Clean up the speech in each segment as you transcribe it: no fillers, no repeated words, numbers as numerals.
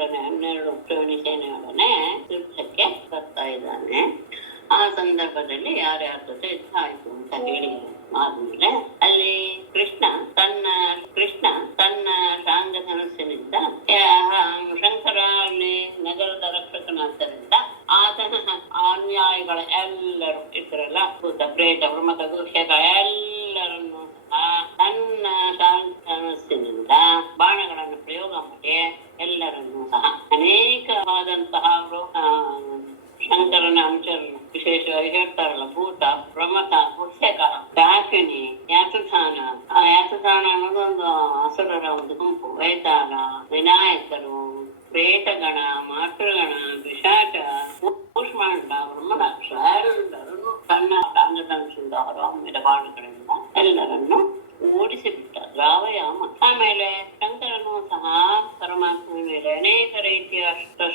ಸೇನೆಯೊಡನೆ 12 ಶ್ರವಣಿ ಸೇನೆಯೊಡನೆ ಯುದ್ಧಕ್ಕೆ ಬರ್ತಾ ಇದ್ದಾನೆ. ಆ ಸಂದರ್ಭದಲ್ಲಿ ಯಾರ್ಯಾರ ಜೊತೆ ಯುದ್ಧ ಆಯ್ತು ಅಂತ ಹೇಳಿ ಆದ್ಮೇಲೆ ಅಲ್ಲಿ ಕೃಷ್ಣ ತನ್ನ ಶಾಂಗ ಧನಸ್ಸಿನಿಂದ ಶಂಕರ ಅಲ್ಲಿ ನಗರದ ರಕ್ಷಕನಾದ್ದರಿಂದ ಆತನ ಅನ್ಯಾಯಿಗಳ ಎಲ್ಲರೂ ಇದ್ರಲ್ಲ ಭೂತ ಪ್ರೇತ ಬ್ರಹ್ಮಕ ದೂಷಕ ಎಲ್ಲರನ್ನು ತನ್ನ ಶಾಂಗ ಧನಸ್ಸಿನಿಂದ ಬಾಣಗಳನ್ನು ಪ್ರಯೋಗ ಮಾಡಿ ಎಲ್ಲರನ್ನೂ ಸಹ ಅನೇಕವಾದಂತಹ ಶಂಕರನ ಅಂಶರನ್ನು ವಿಶೇಷವಾಗಿ ಹೇಳ್ತಾರಲ್ಲ, ಭೂತ ಪ್ರಮಥ ಪುಷ್ಯಕ ದಾಕ್ಷಿಣಿ ಯಾತುಧಾನ. ಆ ಯಾತುಧಾನ ಅನ್ನೋದೊಂದು ಅಸುರರ ಒಂದು ಗುಂಪು. ವೈತಾಲ, ವಿನಾಯಕರು, ಪ್ರೇತಗಣ, ಮಾತೃಗಣ, ಪಿಶಾಚ, ಕೂಷ್ಮಾಂಡ, ಬ್ರಹ್ಮರಾಕ್ಷ ಎಲ್ಲರನ್ನು ತನ್ನ ಅಂಗದಂಶದಿಂದ ಹೊರಹೊಮ್ಮಿದ ಬಾಣಗಳಿಂದ ಎಲ್ಲರನ್ನು ಓಡಿಸಿಬಿಟ್ಟ ದ್ರಾವಯಾಮ. ಆಮೇಲೆ ಶಂಕರನು ಸಹ ಪರಮಾತ್ಮನ ಮೇಲೆ ಅನೇಕ ರೀತಿಯ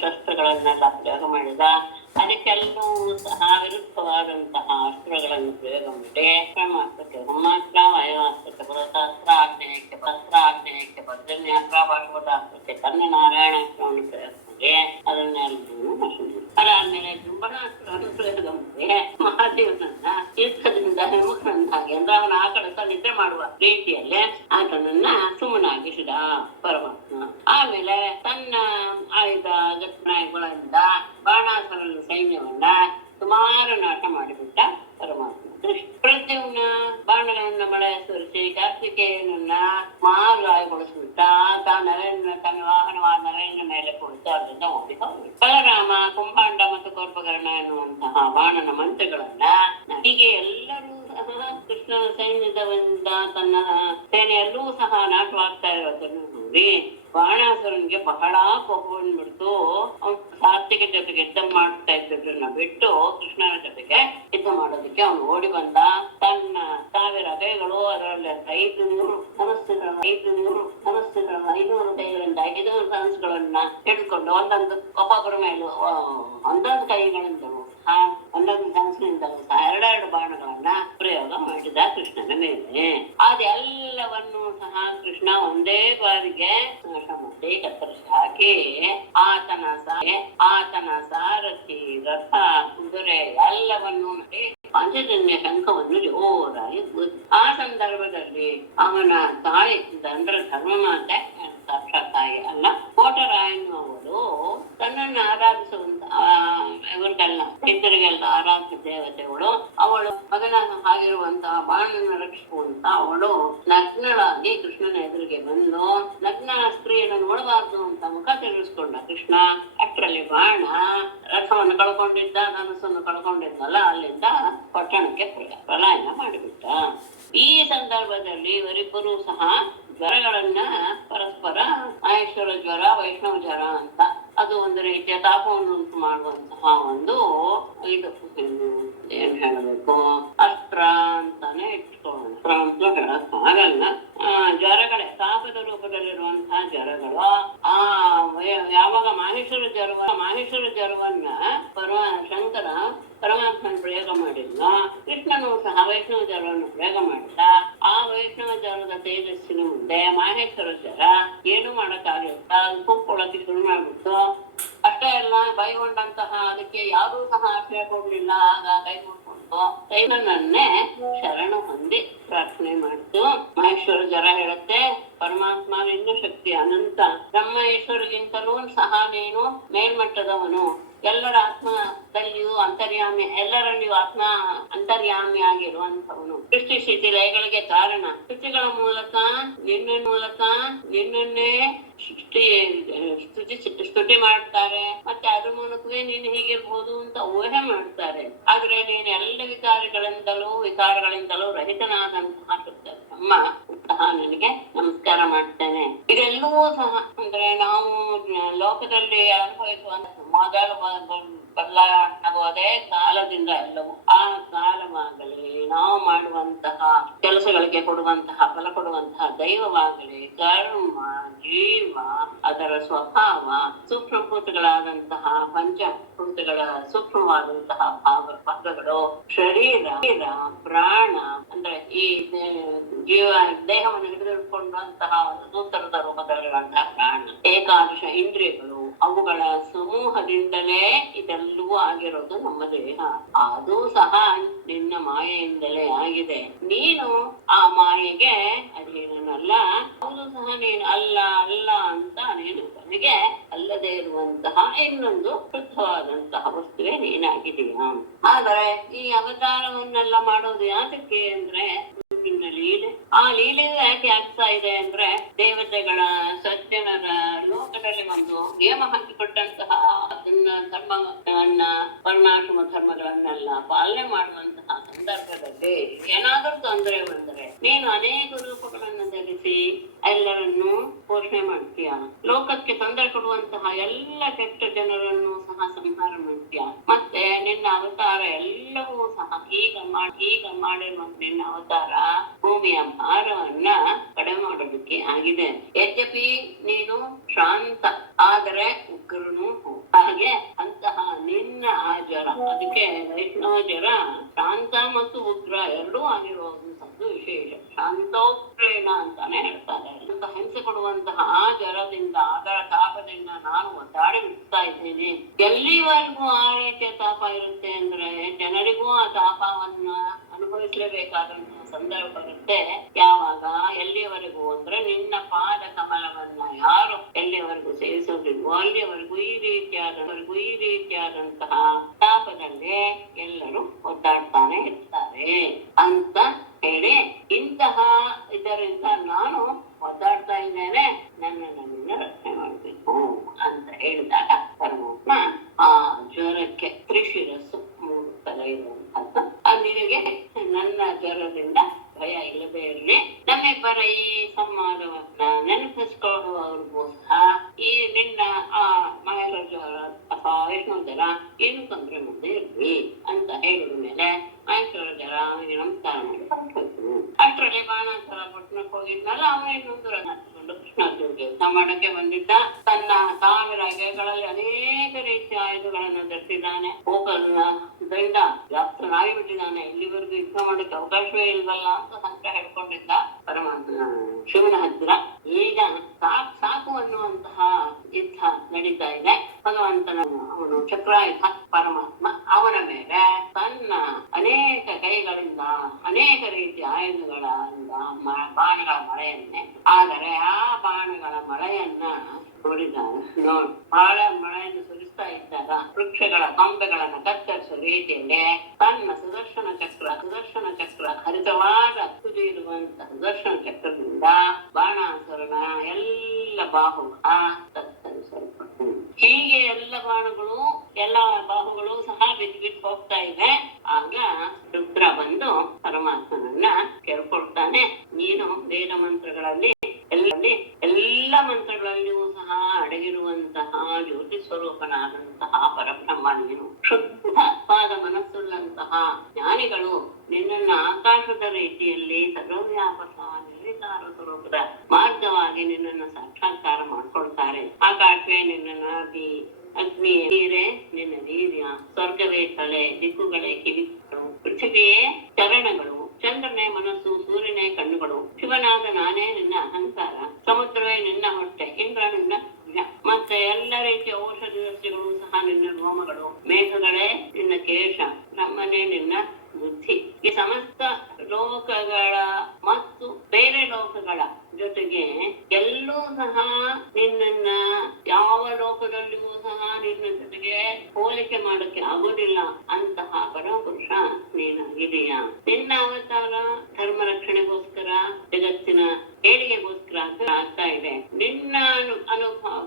ಶಸ್ತ್ರಗಳನ್ನೆಲ್ಲ ಪ್ರಯೋಗ ಮಾಡಿದ. ಅದಕ್ಕೆಲ್ಲವೂ ಸಹ ವಿರುದ್ಧವಾದಂತಹ ಅಸ್ತ್ರಗಳನ್ನು ಪ್ರಯೋಗ ಮಾಡಿ ಪರಮಾತ್ಮಕ್ಕೆ ಬ್ರಹ್ಮಾಸ್ತ್ರ, ವಾಯುವಾಸ್ತ್ರಕ್ಕೆ ಬೃಹತಾಸ್ತ್ರ, ಆಗ್ನೇಯಕ್ಕೆ ಭಸ್ತ್ರ, ಆಗ್ನೇಯಕ್ಕೆ ಪರ್ಜನ್ಯಾಸ್ತ್ರ, ಭಾಗವತಾಸ್ತ್ರಕ್ಕೆ ಕನ್ನನಾರಾಯಣಾಸ್ತ್ರವನ್ನು ಪ್ರಯೋಗ ಮಾಡಿ ಅದನ್ನೆಲ್ಲರೂ ಅದಾದ್ಮೇಲೆ ಜುಂಬನಾಸ್ತ್ರವನ್ನು ಪ್ರಯೋಗ ಮಾಡಿ ಮಹಾದೇವನನ್ನ ಯುದ್ಧದಿಂದ ವಿಮುಖನನ್ನಾಗಿ ಅಂದ್ರೆ ಅವನ ಆ ಕಡೆ ನಿದ್ರೆ ಮಾಡುವ ರೀತಿಯಲ್ಲೇ ಆತನನ್ನ ಸುಮ್ಮನಾಗಿಸಿದ ಪರಮಾತ್ಮ. ಆಮೇಲೆ ತನ್ನ ಆಯುಧ ಗತ್ನಾಯಗಳಿಂದ ಬಾಣಾಸುರನ ಸೈನ್ಯವನ್ನ ಸುಮಾರು ನಾಶ ಮಾಡಿಬಿಟ್ಟ ಪರಮಾತ್ಮ. ಪ್ರದ್ಯುಮ್ನ ಬಾಣಗಳನ್ನ ಮಳೆ ಸುರಿಸಿ ಕಾರ್ತಿಕೇಯನನ್ನ ಮಾಗಾಯಗೊಳಿಸ್ಬಿಟ್ಟ. ತನ್ನ ವಾಹನವಾದ ನರೇಂದ್ರ ಮೇಲೆ ಕುಳಿತು ಅದರಿಂದ ಓಡಿ ಹೋಗ್ಬಿಟ್ಟು ಬಲರಾಮ ಕುಂಭಾಂಡ ಮತ್ತು ಕೋರ್ಪಕರ್ಣ ಎನ್ನುವಂತಹ ಬಾಣನ ಮಂತ್ರಗಳನ್ನ ಹೀಗೆ ಎಲ್ಲರೂ ಸಹ ಕೃಷ್ಣನ ಸೈನ್ಯದಿಂದ ತನ್ನ ಸೇನೆಯಲ್ಲೂ ಸಹ ನಾಶವಾಗ್ತಾ ಇರೋದನ್ನು ನೋಡಿ ಬಾಣಾಸುರನಿಗೆ ಬಹಳ ಕೋಪ ಬಂದ್ಬಿಡ್ತು. ಅವನು ಸಾತ್ವಿಕ ಜೊತೆಗೆ ಯುದ್ಧ ಮಾಡ್ತಾ ಇದ್ದದನ್ನ ಬಿಟ್ಟು ಕೃಷ್ಣನ ಜೊತೆಗೆ ಯುದ್ಧ ಮಾಡೋದಕ್ಕೆ ಅವನು ಓಡಿ ಬಂದ. ತನ್ನ 1000 ಕೈಗಳು, ಅದರಲ್ಲಿ 500 ಧನಸ್ಸುಗಳನ್ನ 500 ಕೈಗಳಿಂದ 500 ಧನಸ್ಸುಗಳನ್ನ ಹಿಡ್ಕೊಂಡು ಒಬ್ಬೊಬ್ಬರ ಮೇಲೂ ಒಂದೊಂದು ಕೈಗಳಿಂದಲೂ ಒಂದೊಂದು ಧನಸ್ಸಿನಿಂದಲೂ ಸಹ 2 ಬಾಣಗಳನ್ನ ಪ್ರಯೋಗ ಮಾಡಿದ ಕೃಷ್ಣನ ಮೇಲೆ. ಅದೆಲ್ಲವನ್ನು ಸಹ ಕೃಷ್ಣ ಒಂದೇ ಬಾರಿಗೆ ನಾಶ ಮಾಡಿ ಕತ್ತರಿಸಿ ಹಾಕಿ ಆತನ ಸಾರಥಿ, ರಥ, ಕುದುರೆ ಎಲ್ಲವನ್ನೂ ಮಾಡಿ ಪಂಚಜನ್ಯ ಶಂಖವನ್ನು ಜೋರಾಗಿ ಆ ಸಂದರ್ಭದಲ್ಲಿ ಅವನ ತಾಯಿ ಅಂದ್ರೆ ಧರ್ಮಮಾತೆ, ಸಾಕ್ಷಾತ್ ತಾಯಿ ಅಲ್ಲ, ಕೋಟರಾಯನವರು ತನ್ನನ್ನು ಆರಾಧಿಸುವಂತ ಇವರಿಗೆಲ್ಲ ಇತರಿಗೆಲ್ಲ ಆರಾಧ್ಯ ದೇವತೆಗಳು. ಅವಳು ಮಗನ ಆಗಿರುವಂತಹ ಬಾಣನ ರಕ್ಷಿಸುವಂತ ಅವಳು ನಗ್ನಳಾಗಿ ಕೃಷ್ಣನ ಎದುರಿಗೆ ಬಂದು ನಗ್ನ ಸ್ತ್ರೀಯನ್ನು ನೋಡಬಾರ್ದು ಅಂತ ಮುಖ ತಿಳಿಸ್ಕೊಂಡ ಕೃಷ್ಣ. ಅಷ್ಟರಲ್ಲಿ ಬಾಣ ರಥವನ್ನು ಕಳ್ಕೊಂಡಿದ್ದ, ಧನಸ್ಸನ್ನು ಕಳ್ಕೊಂಡಿದ್ದಲ್ಲ, ಅಲ್ಲಿಂದ ಪಟ್ಟಣಕ್ಕೆ ಪಲಾಯನ ಮಾಡಿಬಿಟ್ಟ. ಈ ಸಂದರ್ಭದಲ್ಲಿ ಇವರಿಬ್ಬರು ಸಹ ಜ್ವರಗಳನ್ನ ಪರಸ್ಪರ ಮಹೇಶ್ವರ ಜ್ವರ, ವೈಷ್ಣವ ಜ್ವರ ಅಂತ, ಅದು ಒಂದು ರೀತಿಯ ತಾಪವನ್ನು ಉಂಟು ಮಾಡುವಂತಹ ಒಂದು ಇದು ಏನ್ ಹೇಳಬೇಕು, ಅಸ್ತ್ರ ಅಂತಾನೆ ಇಟ್ಕೊಳ್ಳೋಣ. ಅಸ್ತ್ರ ಅಂತ ಹೇಳಕ್ ಆಗಲ್ಲ. ಜ್ವರಗಳೇ ತಾಪದ ರೂಪದಲ್ಲಿರುವಂತಹ ಜ್ವರಗಳು. ಯಾವಾಗ ಮಾಹೇಶ್ವರ ಜ್ವರವನ್ನ ಶಂಕರ ಪರಮಾತ್ಮನ ಪ್ರಯೋಗ ಮಾಡಿದ್ನ, ಕೃಷ್ಣನು ಸಹ ವೈಷ್ಣವ ಜ್ವರವನ್ನು ಪ್ರಯೋಗ ಮಾಡಿದ. ಆ ವೈಷ್ಣವ ಜ್ವರದ ತೇಜಸ್ಸಿನ ಮುಂದೆ ಮಾಹೇಶ್ವರ ಜ್ವರ ಏನು ಮಾಡಕ್ಕಾಗಿತ್ತ, ಕುಕ್ಕೊಳಕ್ಕೆ ಶುರು ಮಾಡ್ಬಿಟ್ಟು ಅಷ್ಟೇ ಎಲ್ಲ ಬೈಗೊಂಡಂತಹ ಅದಕ್ಕೆ ಯಾರೂ ಸಹ ಆಶ್ರಯ ಕೊಡ್ಲಿಲ್ಲ. ಆಗ ಕೈ ಮುಟ್ಕೊಂಡು ಕೈನನ್ನೇ ಶರಣ ಹೊಂದಿ ಪ್ರಾರ್ಥನೆ ಮಾಡಿತು. ಮಹೇಶ್ವರ ಜ್ವರ ಹೇಳುತ್ತೆ, ಪರಮಾತ್ಮ ಇನ್ನೂ ಶಕ್ತಿ ಅನಂತ, ಬ್ರಹ್ಮೇಶ್ವರಿಗಿಂತಲೂ ಸಹ ನೀನು ಮೇಲ್ಮಟ್ಟದವನು, ಎಲ್ಲರ ಆತ್ಮದಲ್ಲಿಯೂ ಅಂತರ್ಯಾಮಿ, ಎಲ್ಲರಲ್ಲಿಯೂ ಆತ್ಮ ಅಂತರ್ಯಾಮಿ ಆಗಿರುವಂತವನು, ಸೃಷ್ಟಿ ಸ್ಥಿತಿ ಲಯಗಳಿಗೆ ಕಾರಣ. ಸೃಷ್ಟಿಗಳ ಮೂಲಕ ನಿನ್ನನ್ನೇ ಸ್ತುತಿ ಮಾಡ್ತಾರೆ, ಮತ್ತೆ ಅದ್ರ ಮೂಲಕವೇ ನೀನು ಹೀಗಿರ್ಬೋದು ಅಂತ ಊಹೆ ಮಾಡ್ತಾರೆ. ಆದ್ರೆ ನೀನು ಎಲ್ಲ ವಿಕಾರಗಳಿಂದಲೂ ರಹಿತನಾದಂತಹ ಶುದ್ಧಮ್ಮ ನನಗೆ ನಮಸ್ಕಾರ ಮಾಡ್ತೇನೆ. ಇದೆಲ್ಲವೂ ಸಹ ಅಂದ್ರೆ ನಾವು ಲೋಕದಲ್ಲಿ ಅನುಭವಿಸುವಂತ ಮೊದಲ ಬದಲಾಗುವುದೇ ಕಾಲದಿಂದ ಎಲ್ಲವೂ. ಆ ಕಾಲವಾಗಲಿ, ನಾವು ಮಾಡುವಂತಹ ಕೆಲಸಗಳಿಗೆ ಫಲ ಕೊಡುವಂತಹ ದೈವವಾಗಲಿ, ಕರ್ಮ, ಜೀವ, ಅದರ ಸ್ವಭಾವ, ಸೂಕ್ಷ್ಮಭೂತಗಳಾದಂತಹ ಪಂಚಭೂತಗಳ ಸೂಕ್ಷ್ಮವಾದಂತಹ ಭಾಗಗಳು, ಶರೀರ, ಪ್ರಾಣ ಅಂದ್ರೆ ಈ ಜೀವ ದೇಹವನ್ನು ಹಿಡಿದಿಟ್ಕೊಂಡಂತಹ ಒಂದು ಸೂತ್ರದ ರೂಪದಲ್ಲಿರುವಂತಹ ಪ್ರಾಣ, ಏಕಾದಶ ಇಂದ್ರಿಯಗಳು, ಅವುಗಳ ಸಮೂಹದಿಂದಲೇ ಇದೆಲ್ಲವೂ ಆಗಿರೋದು ನಮ್ಮ ದೇಹ. ಅದು ಸಹ ನಿನ್ನ ಮಾಯೆಯಿಂದಲೇ ಆಗಿದೆ. ನೀನು ಆ ಮಾಯೆಗೆ ಅಧೀನನಲ್ಲ. ಹೌದು ಸಹ ನೀನು ಅಲ್ಲ ಅಲ್ಲ ಅಂತ ನೀನು ನನಗೆ ಅಲ್ಲದೆ ಇರುವಂತಹ ಇನ್ನೊಂದು ಶುದ್ಧವಾದಂತಹ ವಸ್ತುವೇ ನೀನಾಗಿದೀಯ. ಆದರೆ ಈ ಅವತಾರವನ್ನೆಲ್ಲ ಮಾಡೋದು ಯಾತಕ್ಕೆ ಅಂದ್ರೆ ಲೀಲೆ. ಆ ಲೀಲೆ ಯಾಕೆ ಆಗ್ತಾ ಇದೆ ಅಂದ್ರೆ ದೇವತೆಗಳ ಸಜ್ಜನರ ಲೋಕದಲ್ಲಿ ಒಂದು ನಿಯಮ ಹಾಕಿಕೊಟ್ಟಂತಹ ಧರ್ಮವನ್ನ ವರ್ಣಾಶ್ರಮ ಧರ್ಮಗಳನ್ನೆಲ್ಲ ಪಾಲನೆ ಮಾಡುವಂತಹ ಸಂದರ್ಭದಲ್ಲಿ ಏನಾದರೂ ತೊಂದರೆ ಬಂದರೆ ನೀನು ಅನೇಕ ರೂಪಗಳನ್ನು ಧರಿಸಿ ಎಲ್ಲರನ್ನೂ ಪೋಷಣೆ ಮಾಡ್ತೀಯ. ಲೋಕಕ್ಕೆ ತೊಂದರೆ ಕೊಡುವಂತಹ ಎಲ್ಲ ಕೆಟ್ಟ ಜನರನ್ನು ಸಹ ಸಂಹಾರ ಮಾಡ್ತೀಯ. ಮತ್ತೆ ನಿನ್ನ ಅವತಾರ ಎಲ್ಲವೂ ಸಹ ಈಗ ಮಾಡಿರುವ ನಿನ್ನ ಅವತಾರ ಭೂಮಿಯ ಭಾರವನ್ನ ಕಡಿಮೆ ಮಾಡೋದಕ್ಕೆ ಆಗಿದೆ. ಯದ್ಯಪಿ ನೀನು ಶಾಂತ ಆದರೆ ಉಗ್ರನು. ಹಾಗೆ ಅಂತಹ ನಿನ್ನ ಆ ಜ್ವರ, ಅದಕ್ಕೆ ವೈಷ್ಣವ ಜ್ವರ ಶಾಂತ ಮತ್ತು ಉಗ್ರ ಎರಡೂ ಆಗಿರುವಂತದ್ದು ವಿಶೇಷ. ಶಾಂತೋಗ್ರೇಣ ಅಂತಾನೆ ಹೇಳ್ತಾರೆ. ಅಂತ ಹಿಂಸೆ ಕೊಡುವಂತಹ ಆ ಜ್ವರದಿಂದ, ಅದರ ತಾಪದಿಂದ ನಾನು ಒದ್ದಾಡಿ ಬಿಡ್ತಾ ಇದ್ದೇನೆ. ಎಲ್ಲಿವರೆಗೂ ಆ ರೀತಿಯ ತಾಪ ಇರುತ್ತೆ ಅಂದ್ರೆ ಜನರಿಗೂ ಆ ತಾಪವನ್ನ ಅನುಭವಿಸಲೇಬೇಕಾದಂತಹ ಸಂದರ್ಭ ಬರುತ್ತೆ. ಯಾವಾಗ? ಎಲ್ಲಿಯವರೆಗೂ ಅಂದ್ರೆ ನಿನ್ನ ಪಾದ ಕಮಲವನ್ನ ಯಾರು ಎಲ್ಲಿಯವರೆಗೂ ಸೇವಿಸೋದಿಲ್ವೋ ಅಲ್ಲಿಯವರೆಗೂ ಈ ರೀತಿಯಾದಂತಹ ತಾಪದಲ್ಲಿ ಎಲ್ಲರೂ ಒದ್ದಾಡ್ತಾನೆ ಇರ್ತಾರೆ ಅಂತ ಹೇಳಿ, ಇಂತಹ ಇದರಿಂದ ನಾನು ಒದ್ದಾಡ್ತಾ ಇದ್ದೇನೆ, ನನ್ನನ್ನ ರಕ್ಷಣೆ ಮಾಡ್ಬೇಕು ಅಂತ ಹೇಳಿದಾಗ ಪರಮಾತ್ಮ ಆ ಜ್ವರಕ್ಕೆ ತ್ರಿಶಿರಸ್ಸು 3 ತಲೆ ಇರುವಂತದ್ದು. ನಿನಗೆ ನನ್ನ ಜ್ವರದಿಂದ ಭಯ ಇಲ್ಲದೆ ಇರಲಿ. ನಮ್ಮಿಬ್ಬರ ಈ ಸಂವಾದವನ್ನ ನೆನಪಿಸ್ಕೊಳ್ಳುವವರಿಗೂ ಸಹ ಈ ನಿನ್ನ ಆ ಮಹೇಶ್ವರ ಜ್ವರ ಅಥವಾ ವೈಷ್ಣವ ಜ್ವರ ಏನು ತೊಂದರೆ ಮುಂದೆ ಇರ್ಲಿ ಅಂತ ಹೇಳಿದ ಮೇಲೆ ಮಹೇಶ್ವರ ಜ್ವರ ಅವನಿಗೆ ನಮಸ್ಕಾರ ಮಾಡಿ ಹೊರಟೋಯ್ತು. ಅಷ್ಟರಲ್ಲಿ ಬಾಣಾಸುರ ಪಟ್ಟಣಕ್ಕೆ ಹೋಗಿದ್ನಲ್ಲ, ಅವನ ಇನ್ನೊಂದು ಹತ್ಕೊಂಡು ಕೃಷ್ಣಾರ್ಜುನಿಗೆ ಯುದ್ಧ ಮಾಡಕ್ಕೆ ಬಂದಿದ್ದ. ತನ್ನ 1000 ಗೆಗಳಲ್ಲಿ ಅನೇಕ ರೀತಿಯ ಆಯುಧಗಳನ್ನು ಧರಿಸಿದ್ದಾನೆ. ಹೋಗದ್ರಿಂದ ವ್ಯಾಪ್ತನಾಗಿ ಬಿಟ್ಟಿದ್ದಾನೆ. ಇಲ್ಲಿವರೆಗೂ ಯುದ್ಧ ಮಾಡಕ್ಕೆ ಅವಕಾಶವೇ ಇಲ್ವಲ್ಲ ಅಂತ ಸಂಕಟ ಹೇಳ್ಕೊಂಡಿದ್ದ ಪರಮಾತ್ಮ ಶಿವನ ಹತ್ತಿರ. ಈಗ ಸಾಕು ಅನ್ನುವಂತಹ ಯುದ್ಧ ನಡೀತಾ ಇದೆ. ಭಗವಂತನ ಅವನು ಚಕ್ರಾಯುಧ ಪರಮಾತ್ಮ ಅವನ ಮೇಲೆ ತನ್ನ ಅನೇಕ ಕೈಗಳಿಂದ ಅನೇಕ ರೀತಿಯ ಆಯುಧಗಳಿಂದ ಬಾಣಗಳ ಮಳೆಯನ್ನೇ, ಆದರೆ ಆ ಬಾಣಗಳ ಮಳೆಯನ್ನ ಬಾಳ ಮಳೆಯನ್ನು ಸುರಿಸ್ತಾ ಇದ್ದಾಗ ವೃಕ್ಷಗಳ ಕೊಂಬೆಗಳನ್ನ ಕತ್ತರಿಸುವ ರೀತಿಯಲ್ಲಿ ತನ್ನ ಸುದರ್ಶನ ಚಕ್ರ ಹರಿತವಾದ ತುದಿ ಇರುವಂತಹ ಸುದರ್ಶನ ಚಕ್ರದಿಂದ ಬಾಣಾಸುರನ ಎಲ್ಲ ಬಾಹುಗಳ ಕತ್ತರಿಸಲ್ಪಟ್ಟು, ಹೀಗೆ ಎಲ್ಲ ಬಾಹುಗಳು ಸಹ ಬಿದ್ದು ಹೋಗ್ತಾ ಇದೆ. ಆಗ ರುದ್ರ ಬಂದು ಪರಮಾತ್ಮನನ್ನ ಕೇಳ್ಕೊಳ್ತಾನೆ, ನೀನು ವೇದ ಮಂತ್ರಗಳಲ್ಲಿ ಎಲ್ಲ ಮಂತ್ರಗಳಲ್ಲಿಯೂ ಸಹ ಅಡಗಿರುವಂತಹ ಜ್ಯೋತಿ ಸ್ವರೂಪನಾದಂತಹ ಪರಬ್ರಹ್ಮ ನೀನು. ಶುದ್ಧವಾದ ಮನಸ್ಸುಳ್ಳಂತಹ ಜ್ಞಾನಿಗಳು ನಿನ್ನನ್ನ ಆಕಾಶದ ರೀತಿಯಲ್ಲಿ ಸರ್ವವ್ಯಾಪಕ ನಿರ್ವಿಕಾರ ಸ್ವರೂಪದ ಮಾರ್ಗವಾಗಿ ನಿನ್ನನ್ನು ಸಾಕ್ಷಾತ್ಕಾರ ಮಾಡ್ಕೊಳ್ತಾರೆ. ಆಕಾಶವೇ ನಿನ್ನ ನಾಭಿ, ಅಗ್ನಿ ನೀರೇ ನಿನ್ನ ವೀರ್ಯ, ಸ್ವರ್ಗವೇ ತಲೆ, ದಿಕ್ಕುಗಳೇ ಕಿವಿಗಳು, ಪೃಥ್ವಿಯೇ ಚರಣಗಳು, ಚಂದ್ರನೇ ಮನಸ್ಸು, ಸೂರ್ಯನೇ ಕಣ್ಣುಗಳು, ಶಿವನಾದ ನಾನೇ ನಿನ್ನ ಅಹಂಕಾರ, ಸಮುದ್ರವೇ ನಿನ್ನ ಹೊಟ್ಟೆ, ಇಂದ್ರ ನಿನ್ನ ಮತ್ತೆ ಎಲ್ಲ ರೀತಿಯ ಔಷಧಿ ಸಸ್ಯಗಳು ಸಹ ನಿನ್ನ ರೋಮಗಳು, ಮೇಘಗಳೇ ನಿನ್ನ ಕೇಶ, ಬ್ರಹ್ಮನೇ ನಿನ್ನ ಬುದ್ಧಿ. ಈ ಸಮಸ್ತ ಲೋಕಗಳ ಮತ್ತು ಬೇರೆ ಲೋಕಗಳ ಜೊತೆಗೆ ಎಲ್ಲೂ ಸಹ ನಿನ್ನನ್ನ ಯಾವ ಲೋಕದಲ್ಲಿಯೂ ಸಹ ನಿನ್ನ ಜೊತೆಗೆ ಹೋಲಿಕೆ ಮಾಡಕ್ಕೆ ಆಗೋದಿಲ್ಲ ಅಂತಹ ಪರಮಪುರುಷ ನೀನಾಗಿದೆಯಾ. ನಿನ್ನ ಅವತಾರ ಧರ್ಮ ರಕ್ಷಣೆಗೋಸ್ಕರ, ಜಗತ್ತಿನ ಏಳಿಗೆಗೋಸ್ಕರ ಆಗ್ತಾ ಇದೆ. ನಿನ್ನ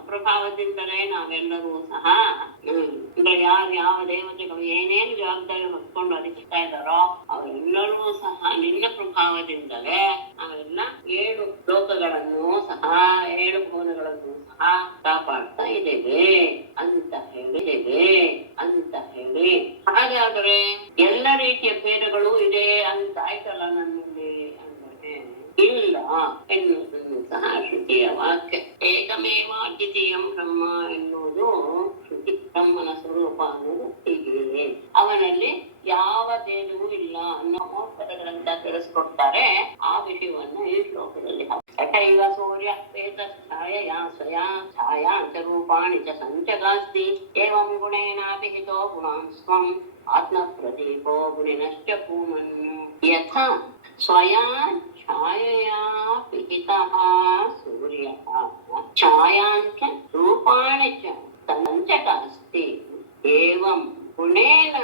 ಪ್ರಭಾವದಿಂದಲೇ ನಾವೆಲ್ಲರೂ ಸಹ ಯಾರು ಯಾವ ದೇವತೆಗಳು ಏನೇನು ಜವಾಬ್ದಾರಿ ಹೊತ್ಕೊಂಡು ಅಧಿಸ್ತಾ ಇದ್ದಾರೋ ಅವರೆಲ್ಲರೂ ಸಹ ನಿನ್ನ ಪ್ರಭಾವದಿಂದಲೇ ನಾವೆಲ್ಲ 7 ಲೋಕಗಳನ್ನು ಸಹ 7 ಭುವನಗಳನ್ನು ಸಹ ಕಾಪಾಡ್ತಾ ಇದ್ದೇವೆ ಅಂತ ಹೇಳಿ ಹಾಗಾದ್ರೆ ಎಲ್ಲ ರೀತಿಯ ಭೇದಗಳು ಇದೆ ಅಂತ ಆಯ್ತಲ್ಲ ನನ್ನಲ್ಲಿ ಅಂದ್ರೆ ಇಲ್ಲ ಎನ್ನುವುದನ್ನು ಸಹ ಶ್ರುತಿಯ ವಾಕ್ಯ. ಏಕಮೇವ ಅದ್ವಿತೀಯಂ ಬ್ರಹ್ಮ ಎನ್ನುವುದು ಶ್ರುತಿ. ಬ್ರಹ್ಮನ ಸ್ವರೂಪ ಅನ್ನೋದು ಹೀಗೆ, ಅವನಲ್ಲಿ ಯಾವ ಭೇದವೂ ಇಲ್ಲ ಅನ್ನೋ ಪದಗಳಂತ ತಿಳಿಸ್ಕೊಡ್ತಾರೆ. ಆ ವಿಷಯವನ್ನು ಈ ಶ್ಲೋಕದಲ್ಲಿ ತಥೈವ ಸೂರ್ಯ ಶ್ವೇತ ಛಾಯಾ ಸ್ವಯಾ ಛಾಯಾಂಚ ರೂಪಾಣಿ ಚ ಸಂಚಗಾಸ್ತಿ ಏವಂ ಗುಣೇನಾಭಿಹಿತೋ ಗುಣಾನ್ ಸ್ವಂ ಆತ್ಮ ಪ್ರದೀಪೋ ಗುಣಿನಶ್ಚ ಭೂಮನ್ ಯಥಾ ಸ್ವಯಾ ಛಾಯಯಾ ಪಿಹಿತಃ ಸೂರ್ಯಃ ಛಾಯಾಂಚ ರೂಪಾಣಿ ಚ ಸಂಚಗಾಸ್ತಿ ಏವಂ ಗುಣೇನ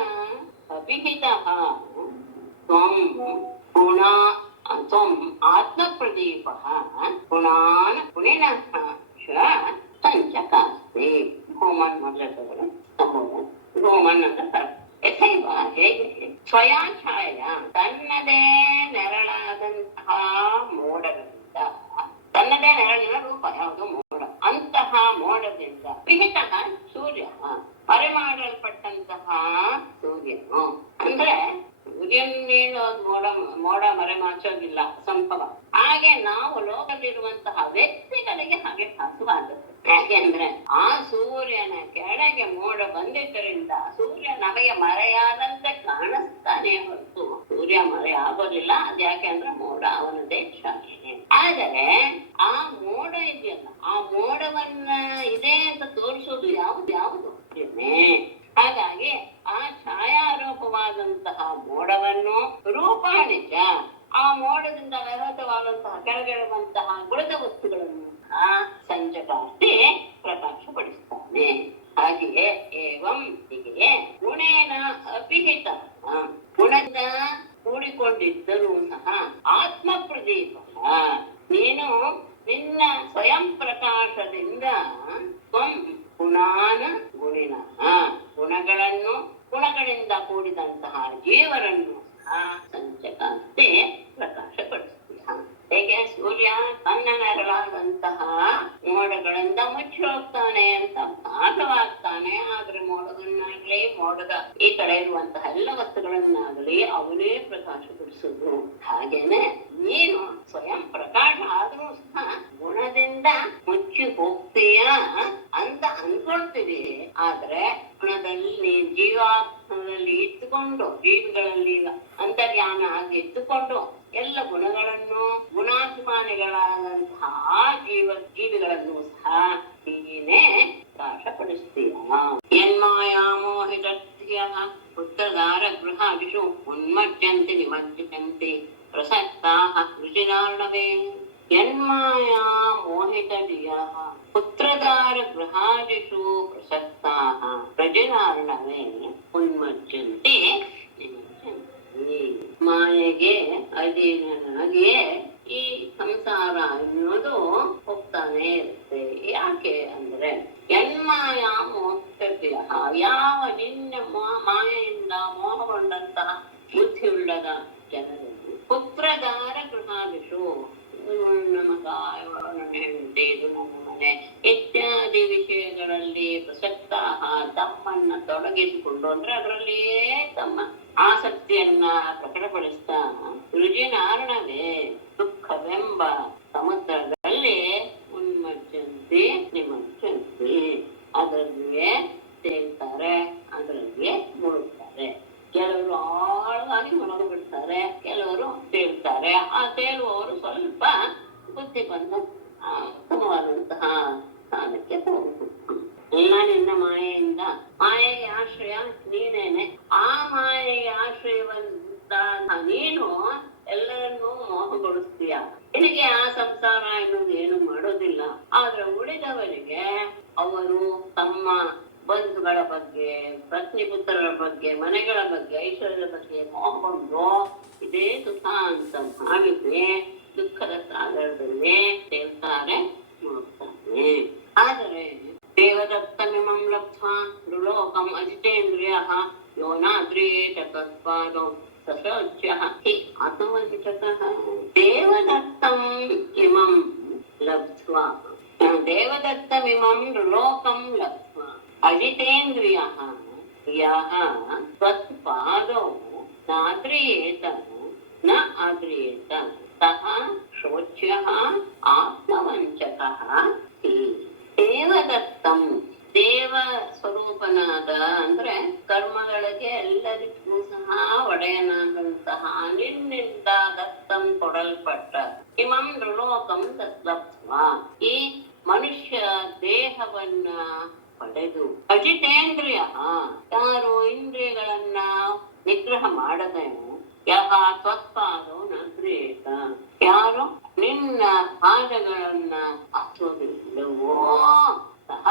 ಅಭಿಹಿತಃ ತ್ವಂ ಗುಣಾ ತ್ವಂ ಆತ್ಮಪ್ರದೀಪಃ ಗುಣಾನ್ ಗುಣಿನಃ ಚ ಸಂಚಕಾಸ್ತಿ. ಭೂಮನ್ ಮೊದಲಗಳು ಸಂಬೋಧನೆ. ಭೂಮನ್ ಅಂತ ಯಥೈವ ಹೇಗೆ ಸ್ವಯಾ ಛಾಯ ತನ್ನದೇ ನೆರಳಾದಂತಹ ಮೋಡಗಳಿಂದ, ತನ್ನದೇ ನೆರಳಿನ ರೂಪ ಯಾವುದು ಮೋಡ, ಅಂತಹ ಮೋಡದಿಂದ ವಿಹಿತಃ ಸೂರ್ಯ ಮರೆಮಾಡಲ್ಪಟ್ಟಂತಹ ಸೂರ್ಯನು. ಅಂದ್ರೆ ಸೂರ್ಯನೇನು ಮೋಡ ಮರೆಮಾಚೋದಿಲ್ಲ, ಅಸಂಭವ. ಹಾಗೆ ನಾವು ಲೋಕದಲ್ಲಿರುವಂತಹ ವ್ಯಕ್ತಿಗಳಿಗೆ ಹಾಗೆ ಭಾಸವಾಗುತ್ತೆ. ಯಾಕೆಂದ್ರೆ ಆ ಸೂರ್ಯನ ಕೆಳಗೆ ಮೋಡ ಬಂದಿದ್ದರಿಂದ ಸೂರ್ಯ ನಮಗೆ ಮರೆಯಾದಂತೆ ಕಾಣಿಸ್ತಾನೆ ಹೊರತು ಸೂರ್ಯ ಮರೆ ಆಗೋದಿಲ್ಲ. ಅದ್ಯಾಕೆ ಅಂದ್ರೆ ಮೋಡ ಅವನದೇ ಛಾಯೆ. ಆದರೆ ಆ ಮೋಡ ಇದೆಯಲ್ಲ, ಆ ಮೋಡವನ್ನ ಇದೆ ಅಂತ ತೋರಿಸೋದು ಯಾವುದು ಹಾಗಾಗಿ ಆ ಛಾಯಾರೂಪವಾದಂತಹ ಮೋಡವನ್ನು ರೂಪಾಣಿಜ ಆ ಮೋಡದಿಂದ ವ್ಯವಹೃತವಾದಂತಹ ಕೆಳಗಿರುವಂತಹ ಗುಣದ ವಸ್ತುಗಳನ್ನು ಸಂಚಕಾಸ್ತಿ ಪ್ರಕಾಶಪಡಿಸ್ತಾನೆ. ಹಾಗೆಯೇ ಏವಂ ಹೀಗೆ ಗುಣೇನ ಅಪಿಹಿತ ಗುಣದ ಕೂಡಿಕೊಂಡಿದ್ದರೂ ಸಹ ಆತ್ಮ ಪ್ರದೀಪ ನೀನು ನಿನ್ನ ಸ್ವಯಂ ಪ್ರಕಾಶದಿಂದ ತ್ವಂ ಗುಣಾನ ಗುಣಿನ ಗುಣಗಳಿಂದ ಕೂಡಿದಂತಹ ಜೀವರನ್ನು ಸಂಚಕಾಂತೆ ಪ್ರಕಾಶಪಡಿಸ್ತೀಯ. ಹೇಗೆ ಸೂರ್ಯ ತನ್ನ ನೆರಳಾದಂತಹ ಮೋಡಗಳಿಂದ ಮುಚ್ಚಿ ಹೋಗ್ತಾನೆ ಅಂತ ಭಾಸವಾಗ್ತಾನೆ, ಆದ್ರೆ ಮೋಡವನ್ನಾಗ್ಲಿ ಮೋಡದ ಈ ಕಡೆ ಇರುವಂತಹ ಎಲ್ಲ ವಸ್ತುಗಳನ್ನಾಗಲಿ ಅವನೇ ಪ್ರಕಾಶಪಡಿಸುದು. ಹಾಗೇನೆ ನೀನು ಸ್ವಯಂ ಪ್ರಕಾಶ ಆದ್ರೂ ಸಹ ಗುಣದಿಂದ ಮುಚ್ಚಿ ಹೋಗ್ತೀಯ ಅಂತ ಅನ್ಕೊಳ್ತೀವಿ. ಆದ್ರೆ ಗುಣದಲ್ಲಿ ಜೀವಾತ್ಮದಲ್ಲಿ ಇತ್ತುಕೊಂಡು, ಜೀವಿಗಳಲ್ಲಿ ಅಂತರ್ಯಾನ ಆಗಿ ಇತ್ತುಕೊಂಡು ಎಲ್ಲ ಗುಣಗಳನ್ನು ಗುಣಾಭಿಮಾನಿಗಳಾದಂತಹ ಜೀವಿಗಳನ್ನು ಸಹ ನೀನೇ ಪ್ರಕಾಶಪಡಿಸ್ತೀಯ. ಯನ್ಮಾಯಾಮೋಹಿತರ್ಯ ಪುತ್ರದಾರ ಗೃಹಾದಿಷು ಉನ್ಮಜ್ಜಂತಿ ನಿಮಜ್ಜಂತಿ ಪ್ರಸಕ್ತಾಃ ರುಚಿರಾರ್ಣವೇ. ಯನ್ಮಾಯಾ ಮೋಹಿತಧಿಯಃ ಪುತ್ರದಾರ ಗೃಹಾದಿಷು ಪ್ರಸಕ್ತಾಃ ಪ್ರಜನಾರ್ಣವೇ ಉನ್ಮಜ್ಜಂತಿ ನಿಮಜ್ಜಂತಿ. ಮಾಯೆಗೆ ಅಧೀನನಾಗಿಯೇ ಈ ಸಂಸಾರ ಅನ್ನೋದು ಹೋಗ್ತಾನೆ ಇರುತ್ತೆ. ಯಾಕೆ ಅಂದ್ರೆ ಯನ್ಮಾಯಾ ಮೋಹಿತಧಿಯ ಯಾವ ನಿನ್ನ ಮಾಯೆಯಿಂದ ಮೋಹಗೊಂಡಂತಹ ಬುದ್ಧಿಯುಳ್ಳದ ಜನರು ಪುತ್ರದಾರ ಗೃಹಾದಿಷು ನಮ್ಮ ತಾಯಿ, ನನ್ನ ಹೆಂಡತಿ, ಇದು ನನ್ನ ಮನೆ ಇತ್ಯಾದಿ ವಿಷಯಗಳಲ್ಲಿ ಪ್ರಸಕ್ತ ತಮ್ಮನ್ನ ತೊಡಗಿಸಿಕೊಂಡು ಅಂದ್ರೆ ಅದರಲ್ಲಿಯೇ ತಮ್ಮ ಆಸಕ್ತಿಯನ್ನ ಪ್ರಕಟಪಡಿಸ್ತಾ ರುಜಿನಾರ್ಣವೇ ದುಃಖವೆಂಬ ಸಮುದ್ರದಲ್ಲಿ ಉನ್ಮಜ್ಜಂತಿ ನಿಮಜ್ಜಂತಿ ಅದರಲ್ಲಿಯೇ ತೇಲ್ತಾರೆ, ಅದರಲ್ಲಿಯೇ ಮುಳುಗ್ತಾರೆ. ಕೆಲವರು ಆಳವಾಗಿ ಮುಳುಗು ಬಿಡ್ತಾರೆ, ಕೆಲವರು ತೇಲ್ತಾರೆ. ಆ ತೇಲುವವರು ಸ್ವಲ್ಪ ಬುದ್ಧಿ ಬಂದು ಉತ್ತಮವಾದಂತಹ ಸ್ಥಾನಕ್ಕೆ ಹೋಗುವುದು. ಎಲ್ಲ ನಿನ್ನ ಮಾಯೆಯಿಂದ, ಮಾಯೆಗೆ ಆಶ್ರಯ ನೀನೇನೆ. ಆ ಮಾಯೆಗೆ ಆಶ್ರಯವಂತ ನೀನು ಎಲ್ಲರನ್ನೂ ಮೋಹಗೊಳಿಸ್ತೀಯ. ನಿನಗೆ ಆ ಸಂಸಾರ ಎನ್ನುವುದು ಏನು ಮಾಡೋದಿಲ್ಲ. ಆದ್ರೆ ಉಳಿದವರಿಗೆ ಅವರು ತಮ್ಮ ಬಂಧುಗಳ ಬಗ್ಗೆ, ಪತ್ನಿ ಪುತ್ರರ ಬಗ್ಗೆ, ಮನೆಗಳ ಬಗ್ಗೆ, ಐಶ್ವರ್ಯದ ಬಗ್ಗೆ ಮೋಹಗೊಂಡು ಇದೇ ಸುಖ ಅಂತ ಭಾವಿಸಿ ದುಃಖದ ಸಾಗರದಲ್ಲಿ ತೇಲ್ತಾರೆ, ನೋಡ್ತಾನೆ. ಆದರೆ ದೇವದತ್ತಮಿಮಂ ಲಬ್ಧ್ವಾ ದುರ್ಲೋಕಂ ಅಜಿತೇಂದ್ರಿಯಃ ಯೋನಾದ್ರಿಯೇತ ತತ್ಪಾದೋ ಸಸೋಚ್ಯಃ ಹಿ ಆತ್ಮವಂಚಕಃ. ದೇವದತ್ತಂ ಇಮಂ ಲಬ್ಧ್ವಾ ದೇವದತ್ತಮಿಮಂ ದುರ್ಲೋಕಂ ಲಬ್ಧ್ವಾ ಅಜಿತೇಂದ್ರಿಯಃ ಯಃ ತತ್ಪಾದೋ ನಾದ್ರಿಯೇತ ನ ಆದ್ರಿಯೇತ ಸಹ ಶೋಚ್ಯಃ ಆತ್ಮವಂಚಕಃ ಹಿ. ದೇವದತ್ತಂ ದೇವ ಸ್ವರೂಪನಾದ ಅಂದ್ರೆ ಕರ್ಮಗಳಿಗೆ ಎಲ್ಲರಿಗೂ ಸಹ ಒಡೆಯನಾದಂತಹ ನಿನ್ನಿಂದ ದತ್ತಂ ಕೊಡಲ್ಪಟ್ಟ ಇಮಂ ನೃಲೋಕಂ ದತ್ತತ್ವ, ಈ ಮನುಷ್ಯ ದೇಹವನ್ನ ಪಡೆದು ಅಜಿತೇಂದ್ರಿಯ, ಯಾರು ಇಂದ್ರಿಯಗಳನ್ನ ನಿಗ್ರಹ ಮಾಡದೇನು, ಯಹ ತ್ವತ್ಪಾದೋ ನದ್ರೇತ, ಯಾರು ನಿನ್ನ ಪಾದಗಳನ್ನ ಹಚ್ಚೋದಿಲ್ಲವೋ ಸಹ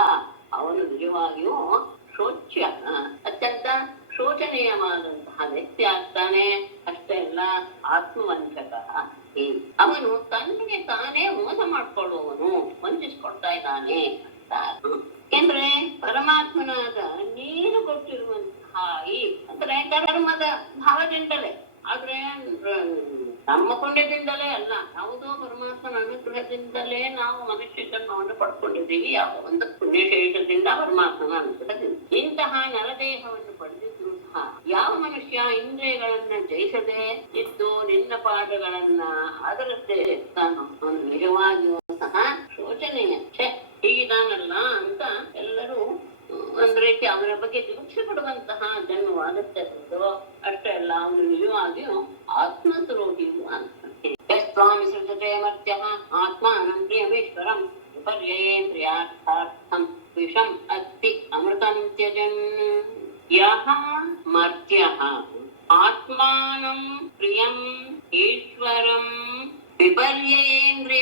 ಅವನು ನಿಜವಾಗಿಯೂ ಶೋಚ್ಯ, ಅತ್ಯಂತ ಶೋಚನೀಯವಾದಂತಹ ವ್ಯಕ್ತಿ ಆಗ್ತಾನೆ. ಅಷ್ಟೇ ಅಲ್ಲ, ಆತ್ಮವಂಚಕ. ಅವನು ತನ್ನಿಗೆ ತಾನೇ ಮೋಸ ಮಾಡ್ಕೊಳ್ಳುವವನು, ವಂಚಿಸ್ಕೊಳ್ತಾ ಇದ್ದಾನೆ ಅಂತ. ಏನ್ರೆ ಪರಮಾತ್ಮನಾದ ನೀನು ಕೊಟ್ಟಿರುವಂತಹ ಈ ಅಂದ್ರೆ ಕರ್ಮದ ಭಾವದಿಂದಲೇ, ಆದ್ರೆ ನಮ್ಮ ಪುಣ್ಯದಿಂದಲೇ ಅಲ್ಲ, ಯಾವುದೋ ಪರಮಾತ್ಮನ ಅನುಗ್ರಹದಿಂದಲೇ ನಾವು ಮನುಷ್ಯ ಜನ್ಮವನ್ನು ಪಡ್ಕೊಂಡಿದ್ದೀವಿ. ಯಾವ ಒಂದು ಪುಣ್ಯಶೇಷದಿಂದ ಪರಮಾತ್ಮನ ಅನುಗ್ರಹದಿಂದ ಇಂತಹ ನರದೇಹವನ್ನು ಪಡೆದಿದ್ರು ಸಹ ಯಾವ ಮನುಷ್ಯ ಇಂದ್ರಿಯಗಳನ್ನ ಜಯಿಸದೆ ಇದ್ದು ನಿನ್ನ ಪಾದಗಳನ್ನ ಅದರದ್ದೇ ತಾನು ನಿಜವಾಗಿಯೂ ಸಹ ಶೋಚನೀಯ, ಹೀಗಿದಾನಲ್ಲ ಅಂತ ಎಲ್ಲರೂ ಒಂದ್ ರೀತಿ ಅವನ ಬಗ್ಗೆ ದಿವಕ್ಷೆ ಪಡುವಂತಹ ಜನ್ಮವಾಗುತ್ತೆ. ಅಷ್ಟೇ ಅಲ್ಲ, ಅವನು ನಿಜವಾಗಿಯೂ ಆತ್ಮದ್ರೋಹಿಯು ಅಂತ. ಸ್ವಾಮಿ ಸೃಜತೆ ಮರ್ತ್ಯ ಆತ್ಮಾನಂ ಪ್ರಿಯಮೇಶ್ವರಂ ವಿಪರ್ಯೇಂದ್ರಿಯಾರ್ಥಾರ್ಥಂ ವಿಷಂ ಅಸ್ತಿ ಅಮೃತಂ ತ್ಯಜನ್. ಯಃ ಮರ್ತ್ಯಃ ಆತ್ಮಾನಂ ಪ್ರಿಯಂ ಈಶ್ವರಂ ವಿಪರ್ಯೇಂದ್ರಿಯಾರ್ಥಾರ್ಥಂ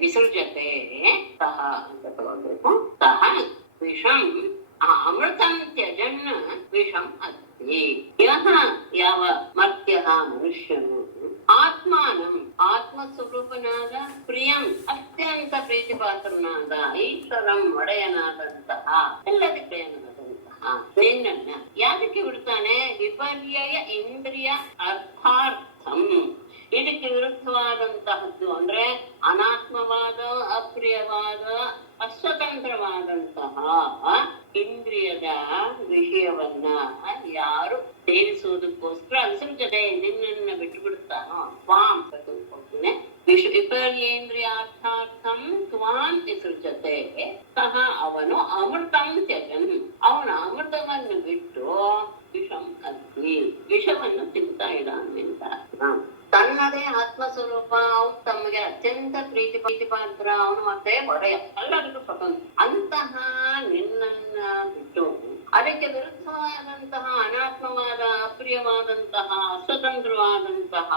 ವಿಸೃಜತೆ ಸಹ ಅಂತ ತಗೊಳ್ಬೇಕು. ಸಹ ವಿಷಂ ಅಮೃತಂ ತ್ಯಜನ್ ವಿಷಂ ಅಸ್ತಿ. ಯಾವ ಮರ್ತ್ಯಃ ಮನುಷ್ಯನು ಆತ್ಮಾನಂ ಆತ್ಮಸ್ವರೂಪನಾದ ಪ್ರಿಯಂ ಅತ್ಯಂತ ಪ್ರೀತಿಪಾತ್ರನಾದ ಈಶ್ವರಂ ಒಡೆಯನಾದಂತಹ ಎಲ್ಲದಕ್ಕೆ ಪ್ರಿಯನಾದಂತಹ ನಿನ್ನನ್ನ ಯಾದಕ್ಕೆ ಬಿಡ್ತಾನೆ? ವಿಪರ್ಯಯ ಇಂದ್ರಿಯ ಅರ್ಥಾರ್ಥಂ, ಇದಕ್ಕೆ ವಿರುದ್ಧವಾದಂತಹದ್ದು ಅಂದ್ರೆ ಅನಾತ್ಮವಾದ, ಅಪ್ರಿಯವಾದ, ಅಸ್ವತಂತ್ರವಾದಂತಹ ಇಂದ್ರಿಯದ ವಿಷಯವನ್ನ ಯಾರು ಸೇವಿಸುವುದಕ್ಕೋಸ್ಕರ ವಿಸರ್ಜನೆ ನಿನ್ನನ್ನ ಬಿಟ್ಟು ಬಿಡುತ್ತಾನೋ ತ್ವಾಂ ಕೊಡ್ತಾನೆ. ವಿಪರ್ಯೇಂದ್ರಿಯಾರ್ಥಾರ್ಥಂ ತ್ವಾಂ ವಿಸೃಜತೆ ಸಹ ಅವನು ಅಮೃತಂ ತ್ಯಜನ್, ಅವನ ಅಮೃತವನ್ನು ಬಿಟ್ಟು ವಿಷಂ ಅಗ್ನಿ, ವಿಷವನ್ನು ತಿಂತಾ ಇದ್ದಾನೆ ಅಂತ. ತನ್ನದೇ ಆತ್ಮಸ್ವರೂಪ, ಅವನು ತಮಗೆ ಅತ್ಯಂತ ಪ್ರೀತಿಪಾತ್ರ, ಅವನು ಮತ್ತೆ ಒಡೆಯ, ಎಲ್ಲರಿಗೂ ಸ್ವತಂತ್ರ. ಅಂತಹ ನಿನ್ನನ್ನ ಬಿಟ್ಟು ಅದಕ್ಕೆ ವಿರುದ್ಧವಾದಂತಹ ಅನಾತ್ಮವಾದ, ಅಪ್ರಿಯವಾದಂತಹ, ಅಸ್ವತಂತ್ರವಾದಂತಹ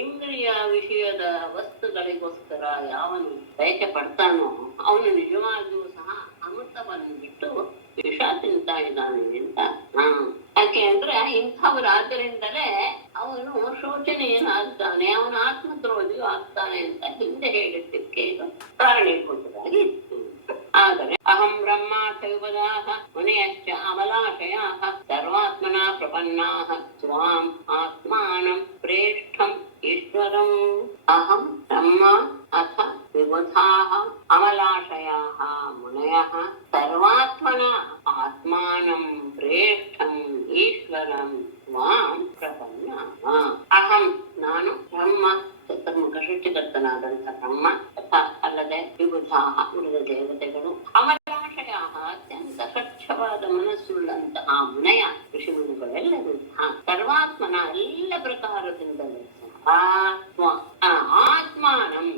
ಇಂದ್ರಿಯ ವಿಷಯದ ವಸ್ತುಗಳಿಗೋಸ್ಕರ ಯಾವನು ಬಯಕೆ ಪಡ್ತಾನೋ ಅವನು ನಿಜವಾಗಿಯೂ ಸಹ ಅಮೃತವನ್ನು ಬಿಟ್ಟು ವಿಷ ತಿಂತಾ ಇದ್ದಾನೆ ಅಂತ. ಯಾಕೆ ಅಂದ್ರೆ ಇಂಥವರಾದ್ದರಿಂದಲೇ ಅವನು ಶೋಚನೀಯನಾಗ್ತಾನೆ, ಅವನು ಆತ್ಮದ್ರೋಹಿಯೂ ಆಗ್ತಾನೆ ಅಂತ ಹಿಂದೆ ಹೇಳಿದ್ದಕ್ಕೆ ಕಾರಣೀಭೂತರಾಗಿ ಇತ್ತು. ಆದರೆ ಅಹಂ ಬ್ರಹ್ಮಾರ್ಥಯುಪದಾಹ ಮುನಿಯಶ್ಚ ಅಮಲಾಶಯಾಃ ಸರ್ವಾತ್ಮನ ಪ್ರಪನ್ನಾಃ ತ್ವಾಂ ಆತ್ಮಾನಂ ಪ್ರೇಷ್ಠಂ ಈಶ್ವರಂ. ಅಹಂ ಬ್ರಹ್ಮ ಅಥ ವಿಬುಧಾಃ ಅಮಲಾಶಯಾಃ ಮುನಯಃ ಸರ್ವಾತ್ಮನ ಆತ್ಮಾನಂ ಪ್ರೇಷ್ಠಂ ಈಶ್ವರಂ ತ್ವಾಂ ಪ್ರಪನ್ನಾಃ. ಅಹಂ ನಾನು ಬ್ರಹ್ಮ, ಚತುರ್ಮುಖ ಸೃಷ್ಟಿಕರ್ತನಾದಂಥ ಬ್ರಹ್ಮ, ತಥಾ ಅಲ್ಲದೆ ವಿಬುಧಾಃ ಉಳಿದ ದೇವತೆಗಳು, ಅಮಲಾಶಯಾಃ ಅತ್ಯಂತ ಸ್ವಚ್ಛವಾದ ಮನಸ್ಸುಳ್ಳಂತಹ ಮುನಯ ಋಷಿಮುನಿಗಳೆಲ್ಲರೂ ಸಹ ಸರ್ವಾತ್ಮನ ಎಲ್ಲ ಪ್ರಕಾರದಿಂದಲೂ ಸಹ ಆತ್ಮಾನಂ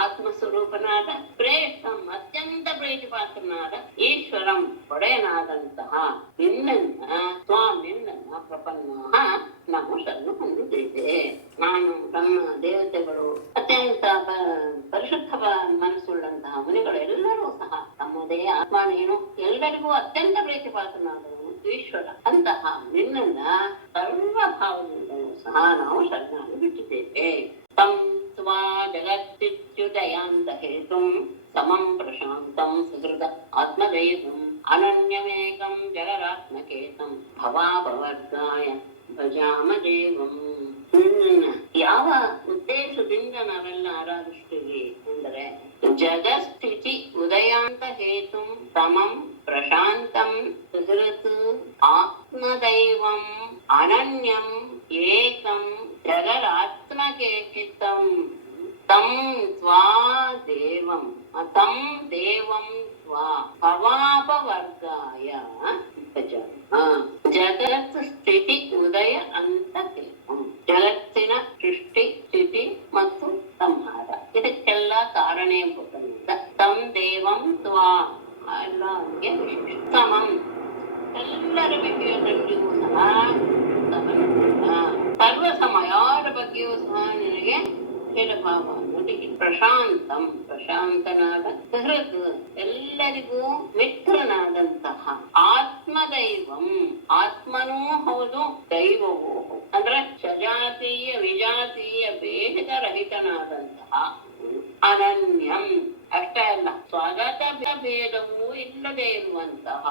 ಆತ್ಮಸ್ವರೂಪನಾದ ಪ್ರೇಷ್ಠಂ ಅತ್ಯಂತ ಪ್ರೀತಿಪಾತ್ರನಾದ ಈಶ್ವರಂ ಒಡೆಯನಾದಂತಹ ನಿನ್ನನ್ನ ನಿನ್ನನ್ನ ಪ್ರಪನ್ನ ನಾವು ಶರಣು ಹೊಂದಿದ್ದೇವೆ. ನಾನು ನಮ್ಮ ದೇವತೆಗಳು ಅತ್ಯಂತ ಪರಿಶುದ್ಧ ಮನಸ್ಸುಳ್ಳಂತಹ ಮುನಿಗಳೆಲ್ಲರೂ ಸಹ ತಮ್ಮದೇ ಆತ್ಮನೇನು ಎಲ್ಲರಿಗೂ ಅತ್ಯಂತ ಪ್ರೀತಿಪಾತ್ರನಾದವನು ಈಶ್ವರ ಅಂತಹ ನಿನ್ನನ್ನ ಸರ್ವಭಾವದಿಂದಲೂ ಸಹ ನಾವು ಶರಣಾಗಿ ಬಿಟ್ಟಿದ್ದೇವೆ. ತಂ ಸ್ವಾ ಜಗತ್ತಿಚ್ಯುತಯಾಂತ ಹೇತುಂ ಸಮಂ ಪ್ರಶಾಂತಂ ಸುಹೃದ ಆತ್ಮದೈವಂ ಅನನ್ಯಮೇಕಂ ಜಗರಾತ್ಮಕೇತಂ ಭವಾಭವರ್ಗಾಯ ಭಜಾಮ ದೇವಂ. ಯಾವ ಉದ್ದೇಶದಿಂದ ನಾವೆಲ್ಲ ಆರಾಧಿಸ್ತೀವಿ ಅಂದರೆ ಜಗಸ್ಥಿತಿ ಉದಯಾಂತ ಹೇತುಂ ಸಮಂ ಪ್ರಶಾಂತಂ ಸುಹೃತ್ ಆತ್ಮದೈವಂ ಅನನ್ಯಂ ಏಕಂ ಜಗರಾತ್ಮಕೇತಂ ತಂ ಸ್ವಾದೇವಂ ತಂ ದೇವಂ ಭವಾಪವರ್ಗಾಯ ಜಗತ್ ಸ್ಥಿತಿ ಉದಯ ಅಂತ ಜಗತ್ತಿನ ಸೃಷ್ಟಿ ಸ್ಥಿತಿ ಮತ್ತು ಸಂಹಾರ ಇದಕ್ಕೆಲ್ಲ ಕಾರಣೀಭೂತನಾದ ತಂ ದೇವಂ ತ್ವಾ ಎಲ್ಲ ಅವನಿಗೆ ಸಮಂ ಎಲ್ಲರ ವಿಷಯದಲ್ಲಿಯೂ ಸಹ ಸರ್ವ ಸಮಯಾರ ಬಗ್ಗೆಯೂ ಸಹ ನಿನಗೆ ಸ್ಥಿರಭಾವ ಅನ್ನೋದಿಗೆ ಪ್ರಶಾಂತಂ ಪ್ರಶಾಂತನಾದ ಸಹೃತ್ ಎಲ್ಲರಿಗೂ ಮಿತ್ರನಾದಂತಹ ಆತ್ಮದೈವಂ ಆತ್ಮನೂ ಹೌದು ದೈವವೂ ಅಂದ್ರೆ ಸಜಾತೀಯ ವಿಜಾತೀಯ ಭೇದರಹಿತನಾದಂತಹ ಅನನ್ಯಂ ಅಷ್ಟೇ ಅಲ್ಲ ಸ್ವಗತ ಭೇದವೂ ಇಲ್ಲದೆ ಇರುವಂತಹ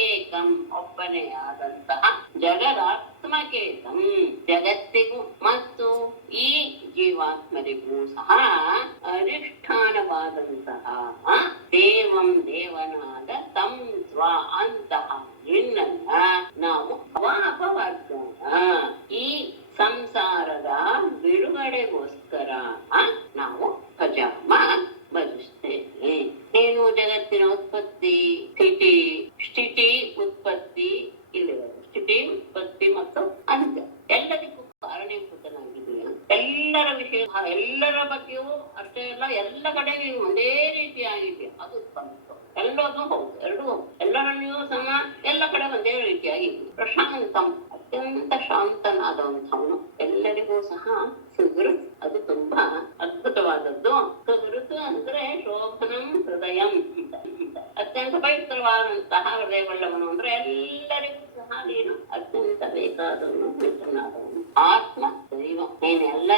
ಏಕಂ ಒಬ್ಬನೇ ಆದಂತಹ ಜಗದಾತ್ಮಕೇತಂ ಜಗತ್ತಿಗೂ ಮತ್ತು ಈ ಜೀವಾತ್ಮರಿಗೂ ಸಹ ಅಧಿಷ್ಠಾನವಾದಂತಹ ದೇವಂ ದೇವನಾದ ತಂ ಸ್ವ ಅಂತಹ ನಿನ್ನನ್ನ ನಾವು ಅಪವರ್ಗ ಈ ಸಂಸಾರದ ಬಿಡುಗಡೆಗೋಸ್ಕರ ನಾವು ಭಜಾಮ ಭಜಿಸ್ತೇನೆ. ನೀನು ಜಗತ್ತಿನ ಉತ್ಪತ್ತಿ ಸ್ಥಿತಿ ಉತ್ಪತ್ತಿ ಇಲ್ಲಿ ಸ್ಥಿತಿ ಉತ್ಪತ್ತಿ ಮತ್ತು ಅಂತ್ಯ ಎಲ್ಲದಕ್ಕೂ ಕಾರಣೀಭೂತನಾಗಿದೆಯಾ. ಎಲ್ಲರ ವಿಷಯ ಎಲ್ಲರ ಬಗ್ಗೆಯೂ ಅಷ್ಟೇ ಅಲ್ಲ, ಎಲ್ಲ ಕಡೆ ನೀನು ಒಂದೇ ರೀತಿಯಾಗಿದೆಯಾ. ಅದು ಉತ್ಪನ್ನ ಎಲ್ಲದೂ ಹೌದು, ಎರಡೂ ಹೌದು. ಎಲ್ಲರಲ್ಲಿಯೂ ಸಮ ಎಲ್ಲ ಕಡೆ ಒಂದೇ ರೀತಿಯಾಗಿದೆ. ಪ್ರಶಾಂತಂ ಅತ್ಯಂತ ಶಾಂತನಾದಂಥವನು ಎಲ್ಲರಿಗೂ ಸಹ ಸುಹೃತ್. ಅದು ತುಂಬಾ ಅದ್ಭುತವಾದದ್ದು. ಸುಹೃತ್ ಅಂದ್ರೆ ಶೋಭನಂ ಹೃದಯಂ, ಅತ್ಯಂತ ಪವಿತ್ರವಾದಂತಹ ಹೃದಯವುಳ್ಳವನು ಅಂದ್ರೆ ಎಲ್ಲರಿಗೂ ಸಹ ನೀನು ಅತ್ಯಂತ ಬೇಕಾದವನು ಮಿತ್ರನಾದವನು. ಆತ್ಮ ದೈವ ನೀನೆಲ್ಲ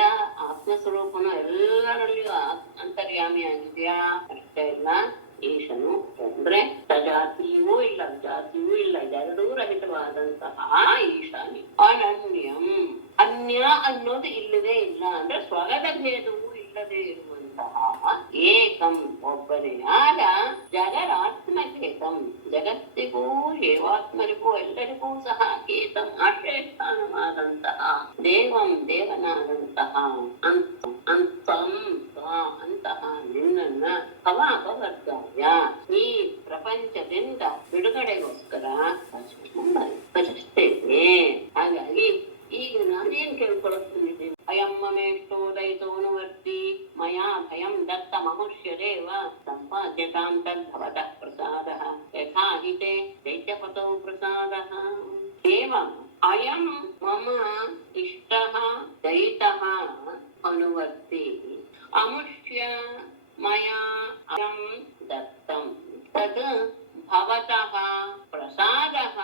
ಆತ್ಮ ಸ್ವರೂಪನು ಎಲ್ಲರಲ್ಲಿಯೂ ಅಂತರ್ಯಾಮಿ ಆಗಿದ್ಯಾ. ಅಷ್ಟೇ ಇಲ್ಲ, ಈಶನು ಅಂದ್ರೆ ಸಜಾತಿಯೂ ಇಲ್ಲ ವಿಜಾತಿಯೂ ಇಲ್ಲ, ಎರಡೂ ರಹಿತವಾದಂತಹ ಈಶಾನಿ. ಅನನ್ಯಂ ಅನ್ಯ ಅನ್ನೋದು ಇಲ್ಲವೇ ಇಲ್ಲ ಅಂದ್ರೆ ಸ್ವಗತ ಭೇದವೂ ಇಲ್ಲದೆ ಇರುವಂತಹ ಏಕಂ ಒಬ್ಬನೇ ಆದ ಜಗದಾತ್ಮಕೇತಂ ಜಗತ್ತಿಗೂ ಜೀವಾತ್ಮರಿಗೂ ಎಲ್ಲರಿಗೂ ಸಹ ಕೇತಂ ಆಶ್ರಯಸ್ಥಾನವಾದಂತಹ ದೇವಂ ದೇವನಾದಂತಹ ಅಂತಂ ಅಂತಹ ನಿನ್ನನ್ನ ಅಪವರ್ಗಾಯ ಈ ಪ್ರಪಂಚದಿಂದ ಬಿಡುಗಡೆಗೋಸ್ಕರ ಭಜಿಸ್ತೇನೆ. ಹಾಗಾಗಿ ಈಗ ನಾನೇನ್ ಕೇಳ್ಕೊಳ್ತಿದ್ದೀನಿ, ಅಯಮ್ಮಮೇಷ್ಟೋ ದಯಿತೋನುವರ್ತಿ ಮಯಾ ಭಯಂ ದತ್ತ ಮನುಷ್ಯರೇವ ಸಂಪಾದ್ಯತಾಂ ತದ್ಭವತಃ ಪ್ರಸಾದಃ ಯಥಾ ಹಿತೆ ದೈತ್ಯಪತೌ ಪ್ರಸಾದಃ ಏವಂ ಅಯಂ ಮಮ ಇಷ್ಟಃ ದಯಿತಃ ಅನುವರ್ತಿ ಅಮುಷ್ಯ ಮಯಾ ಅಯಂ ದತ್ತಂ ತದ್ ಭವತಃ ಪ್ರಸಾದಃ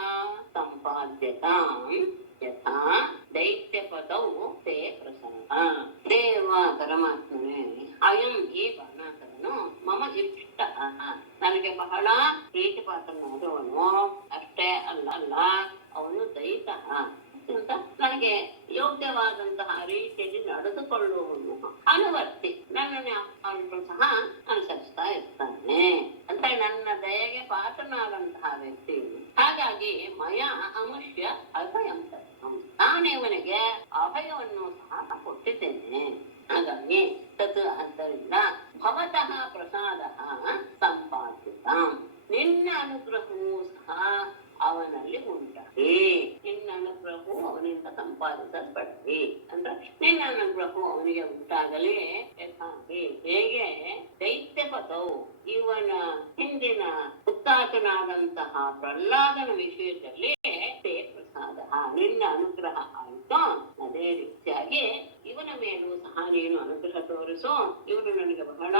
ಸಂಪಾದ್ಯತಾಂ ಯಥಾ ದೈತ್ಯಪದೌ ತೇ ಪ್ರಸನ್ನ. ದೇವ ಪರಮಾತ್ಮನೇ ಅಯಂ ಈ ವರ್ಣಾಕರನು ಮಮ ಇಷ್ಟ ನನಗೆ ಬಹಳ ಪ್ರೀತಿ ಪಾತ್ರನಾದವನು. ಅಷ್ಟೇ ಅಲ್ಲ ಅವನು ದೈತ ಅಂತ ನನಗೆ ಯೋಗ್ಯವಾದಂತಹ ರೀತಿಯಲ್ಲಿ ನಡೆದುಕೊಳ್ಳುವವನು. ಅನುವರ್ತಿ ನನ್ನನ್ನು ಅವನು ಸಹ ಅನುಸರಿಸ್ತಾ ಇರ್ತಾನೆ ಅಂತ ನನ್ನ ದಯೆಗೆ ಪಾತ್ರನಾದಂತಹ ವ್ಯಕ್ತಿ. ಹಾಗಾಗಿ ಮಯ ಅಮುಷ್ಯ ಅಭಯಂ ನಾನೇ ಅವನಿಗೆ ಅಭಯವನ್ನು ಸಹ ಕೊಟ್ಟಿದ್ದೇನೆ. ಹಾಗಾಗಿ ತತ್ ಆದ್ದರಿಂದ ಭವತಃ ಪ್ರಸಾದ ಸಂಪಾದಿತ ನಿನ್ನ ಅನುಗ್ರಹವೂ ಸಹ ಅವನಲ್ಲಿ ಉಂಟಾಗಿ. ನಿನ್ನ ಅನುಗ್ರಹವು ಅವನಿಂದ ಸಂಪಾದಿಸಲ್ಪಡಲಿ ಅಂದ್ರೆ ನಿನ್ನ ಅನುಗ್ರಹವು ಅವನಿಗೆ ಉಂಟಾಗಲಿ. ಹೇಗೆ ದೈತ್ಯ ಪದವು ಇವನ ಹಿಂದಿನ ಉತ್ತಾತನಾದಂತಹ ಪ್ರಹ್ಲಾದನ ವಿಷಯದಲ್ಲಿ ಪ್ರಸಾದ ನಿನ್ನ ಅನುಗ್ರಹ ಆಯಿತು, ಅದೇ ರೀತಿಯಾಗಿ ಇವನ ಮೇಲೂ ಸಹ ನೀನು ಅನುಗ್ರಹ ತೋರಿಸು. ಇವನು ನನಗೆ ಬಹಳ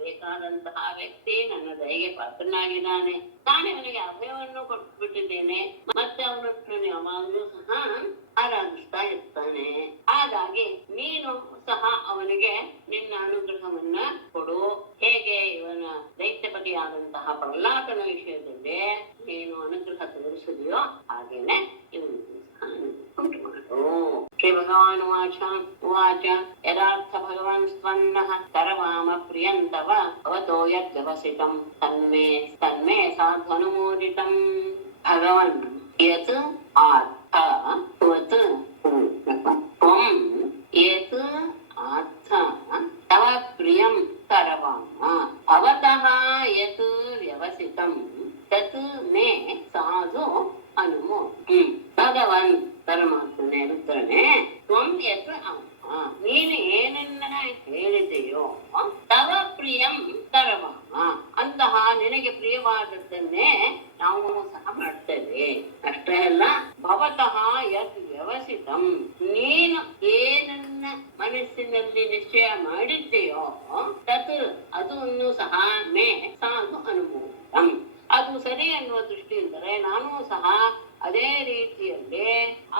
ಬೇಕಾದಂತಹ ವ್ಯಕ್ತಿ, ನನ್ನ ದಯೆಗೆ ಪಾತ್ರನಾಗಿದ್ದಾನೆ. ತಾನೇ ಅವನಿಗೆ ಅಭಯವನ್ನು ಕೊಟ್ಬಿಟ್ಟಿದ್ದೇನೆ, ಮತ್ತೆ ಅವನನ್ನು ಯಾವಾಗಲೂ ಸಹ ಆರಾಧಿಸ್ತಾ ಇರ್ತಾನೆ. ಹಾಗಾಗಿ ನೀನು ಸಹ ಅವನಿಗೆ ನಿನ್ನ ಅನುಗ್ರಹವನ್ನ ಕೊಡು. ಹೇಗೆ ಇವನ ದೈತ್ಯಪತಿಯಾದಂತಹ ಪ್ರಹ್ಲಾದನ ವಿಷಯದಲ್ಲಿ ನೀನು ಅನುಗ್ರಹ ತೋರಿಸಿದೆಯೋ ಹಾಗೇನೆ ಇವನು ಸಹ ಉಂಟು ಮಾಡು. ಶ್ರೀ ಭಗವಾನ್ ಉವಾಚ ಯದಾರ್ಥ ಭಗವಾನ್ ಸ್ವನ್ನಃ ಕರವಾಮ ಪ್ರಿಯಂತವ ಅವತೋ ಯದ್ಗವಸಿತಂ ತನ್ಮೇ ಸಾಧ್ವನುಮೋದಿತಂ. ಭಗವನ್ ಯತ್ ಆರ್ಥ ತ್ವತ್ ತ್ವಂ ಯತ್ ಆರ್ಥ ತವ ಪ್ರಿಯಂ ಕರವಾಮ ಭವತಃ ಯತ್ ವ್ಯವಸಿತ ವರಂ ತತ್ ಮೇ ಸಾಧು ಅನುಮೋ. ಭಗವನ್ ಪರಮಾತ್ಮನೇ ರುದ್ರನೇ, ತ್ವಂ ಯತ್ ನೀನು ಏನನ್ನ ಹೇಳಿದೆಯೋ ತವ ಪ್ರಿಯಂ ಕರವಾಮ, ಅಂತಹ ನಿನಗೆ ಪ್ರಿಯವಾದದ್ದನ್ನೇ ನಾವು ಸಹ ಮಾಡ್ತೇವೆ. ಅಷ್ಟೇ ಅಲ್ಲ, ಭವತಃ ಯತ್ ವ್ಯವಸಿತಂ, ನೀನು ಏನನ್ನ ಮನಸ್ಸಿನಲ್ಲಿ ನಿಶ್ಚಯ ಮಾಡಿದ್ದೆಯೋ ತತ್ ಅದನ್ನು ಸಹ ಮೇ ಸಾಧು ಅನುಭೂತಂ, ಅದು ಸರಿ ಅನ್ನುವ ದೃಷ್ಟಿಯಿಂದರೆ ನಾನು ಸಹ ಅದೇ ರೀತಿಯಲ್ಲಿ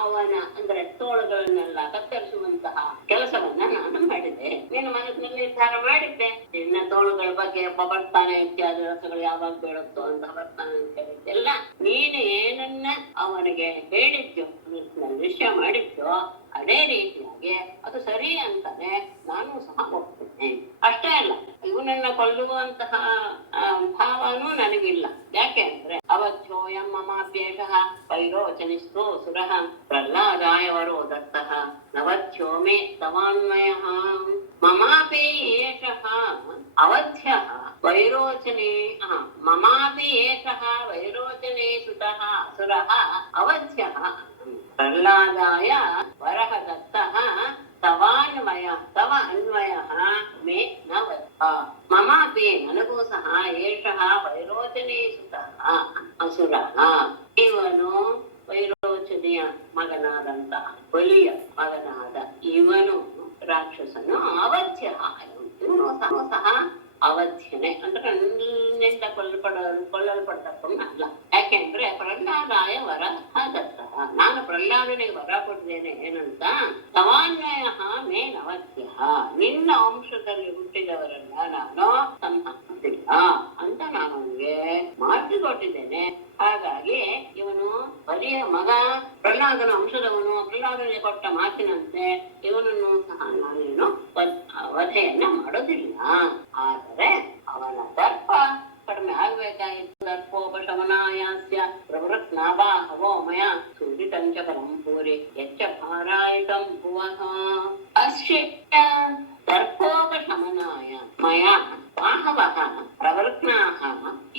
ಅವನ ಅಂದ್ರೆ ತೋಳುಗಳನ್ನೆಲ್ಲ ಕತ್ತರಿಸುವಂತಹ ಕೆಲಸವನ್ನ ನಾನು ಮಾಡಿದೆ. ನೀನು ಮನಸ್ಸಿನಲ್ಲಿ ನಿರ್ಧಾರ ಮಾಡಿದ್ದೆ, ನಿನ್ನ ತೋಳುಗಳ ಬಗ್ಗೆ ಬರ್ತಾನೆ ಇತ್ಯಾದಿ ರಸಗಳು ಯಾವಾಗ ಬೀಳುತ್ತೋ ಅಂತ ಬರ್ತಾನೆ ಅಂತ ಹೇಳಿದ್ದೆಲ್ಲ ನೀನು ಏನನ್ನ ಅವನಿಗೆ ಹೇಳಿದ್ಯೋ, ನಿಶ್ಚಯ ಮಾಡಿದ್ಯೋ ಅದೇ ರೀತಿಯಾಗಿ ಅದು ಸರಿ ಅಂತಾನೆ ನಾನು ಸಹ ಹೋಗ್ತೇನೆ. ಅಷ್ಟೇ ಅಲ್ಲ, ಇವನನ್ನ ಕೊಲ್ಲುವಂತಹ ಭಾವನೂ ನನಗಿಲ್ಲ. ಯಾಕೆ ಅಂದ್ರೆ ಅವಧ್ಯೋಯಂ ಮಮಾಪ್ಯೇಷಃ ವೈರೋಚನಿಸ್ತೋ ಸುರಃ ಪ್ರಹ್ಲಾದಾಯ ವರೋ ದತ್ತಃ ನವಧ್ಯೋ ಮೇ ತವಾನ್ವಯಃ ಮಮಾಪಿ ಏಷಃ ಅವಧ್ಯಃ ವೈರೋಚನೆ ಮಮಾಪಿ ಏಷಃ ವೈರೋಚನೆ ಸುತಃ ಸುರಃ ಅವಧ್ಯಃ ಪ್ರಹ್ಲಾದಾಯ ವರಹ ದತ್ತಃ ತವಾನ್ವಯ ತವ ಅನ್ವಯ ಮೇ ನ ವದ್ಧ ಮಮಾಪಿ ನನಗೂ ಸಹ ಏಷಃ ವೈರೋಚನೆ ಸುತಃ ಅಸುರಃ. ಇವನು ವೈರೋಚನೆಯ ಮಗನಾದಂತಹ ಬಲಿಯ ಮಗನಾದ ಇವನು ರಾಕ್ಷಸನು ಅವಧ್ಯ, ಇವನು ಸಹ ಅವಧ್ಯನೆ ಅಂದ್ರೆ ನನ್ನಿಂದ ಕೊಲ್ಲಲ್ಪಡ್ತಕ್ಕಲ್ಲ. ಯಾಕೆಂದ್ರೆ ಪ್ರಹ್ಲಾದಾಯ ವರ ದತ್ತ, ನಾನು ಪ್ರಹ್ಲಾದನಿಗೆ ವರ ಕೊಟ್ಟಿದ್ದೇನೆ ಏನಂತ, ತವಾನ್ವಯ ಮೇ ನವತ್ಯ, ನಿನ್ನ ವಂಶದಲ್ಲಿ ಹುಟ್ಟಿದವರನ್ನ ನಾನು ಸಂಹರಿಸಿಲ್ಲ ಅಂತ ನಾನು ಅವನಿಗೆ ಮಾತು ಕೊಟ್ಟಿದ್ದೇನೆ. ಹಾಗಾಗಿ ಇವನು ಬಲಿಯ ಮಗ, ಪ್ರಹ್ಲಾದನ ವಂಶದವನು, ಪ್ರಹ್ಲಾದನಿಗೆ ಕೊಟ್ಟ ಮಾತಿನಂತೆ ಇವನನ್ನು ಸಹ ನಾನೇನು ವಧೆಯನ್ನ ಮಾಡೋದಿಲ್ಲ. ಆದರೆ ಅವನ ದರ್ಪ ಕಡಿಮೆ ಆಗ್ಬೇಕಾಗಿತ್ತು. ದರ್ಪೋಪಶಮನಾಯಾಸ್ಯ ಪ್ರವೃತ್ನಾಭಾಹವೋ ಮಯ ಸೂರಿತಂಚ ಪರಂ ಪೂರಿ ಯಚ್ಚ ಭಾರಾಯಿತಂ ಭುವಃ ಅಸ್ಯ ದರ್ಪೋಪಶಮನಾಯ ಮಯ ಬಾಹವಃ ಪ್ರವೃತ್ನಾಃ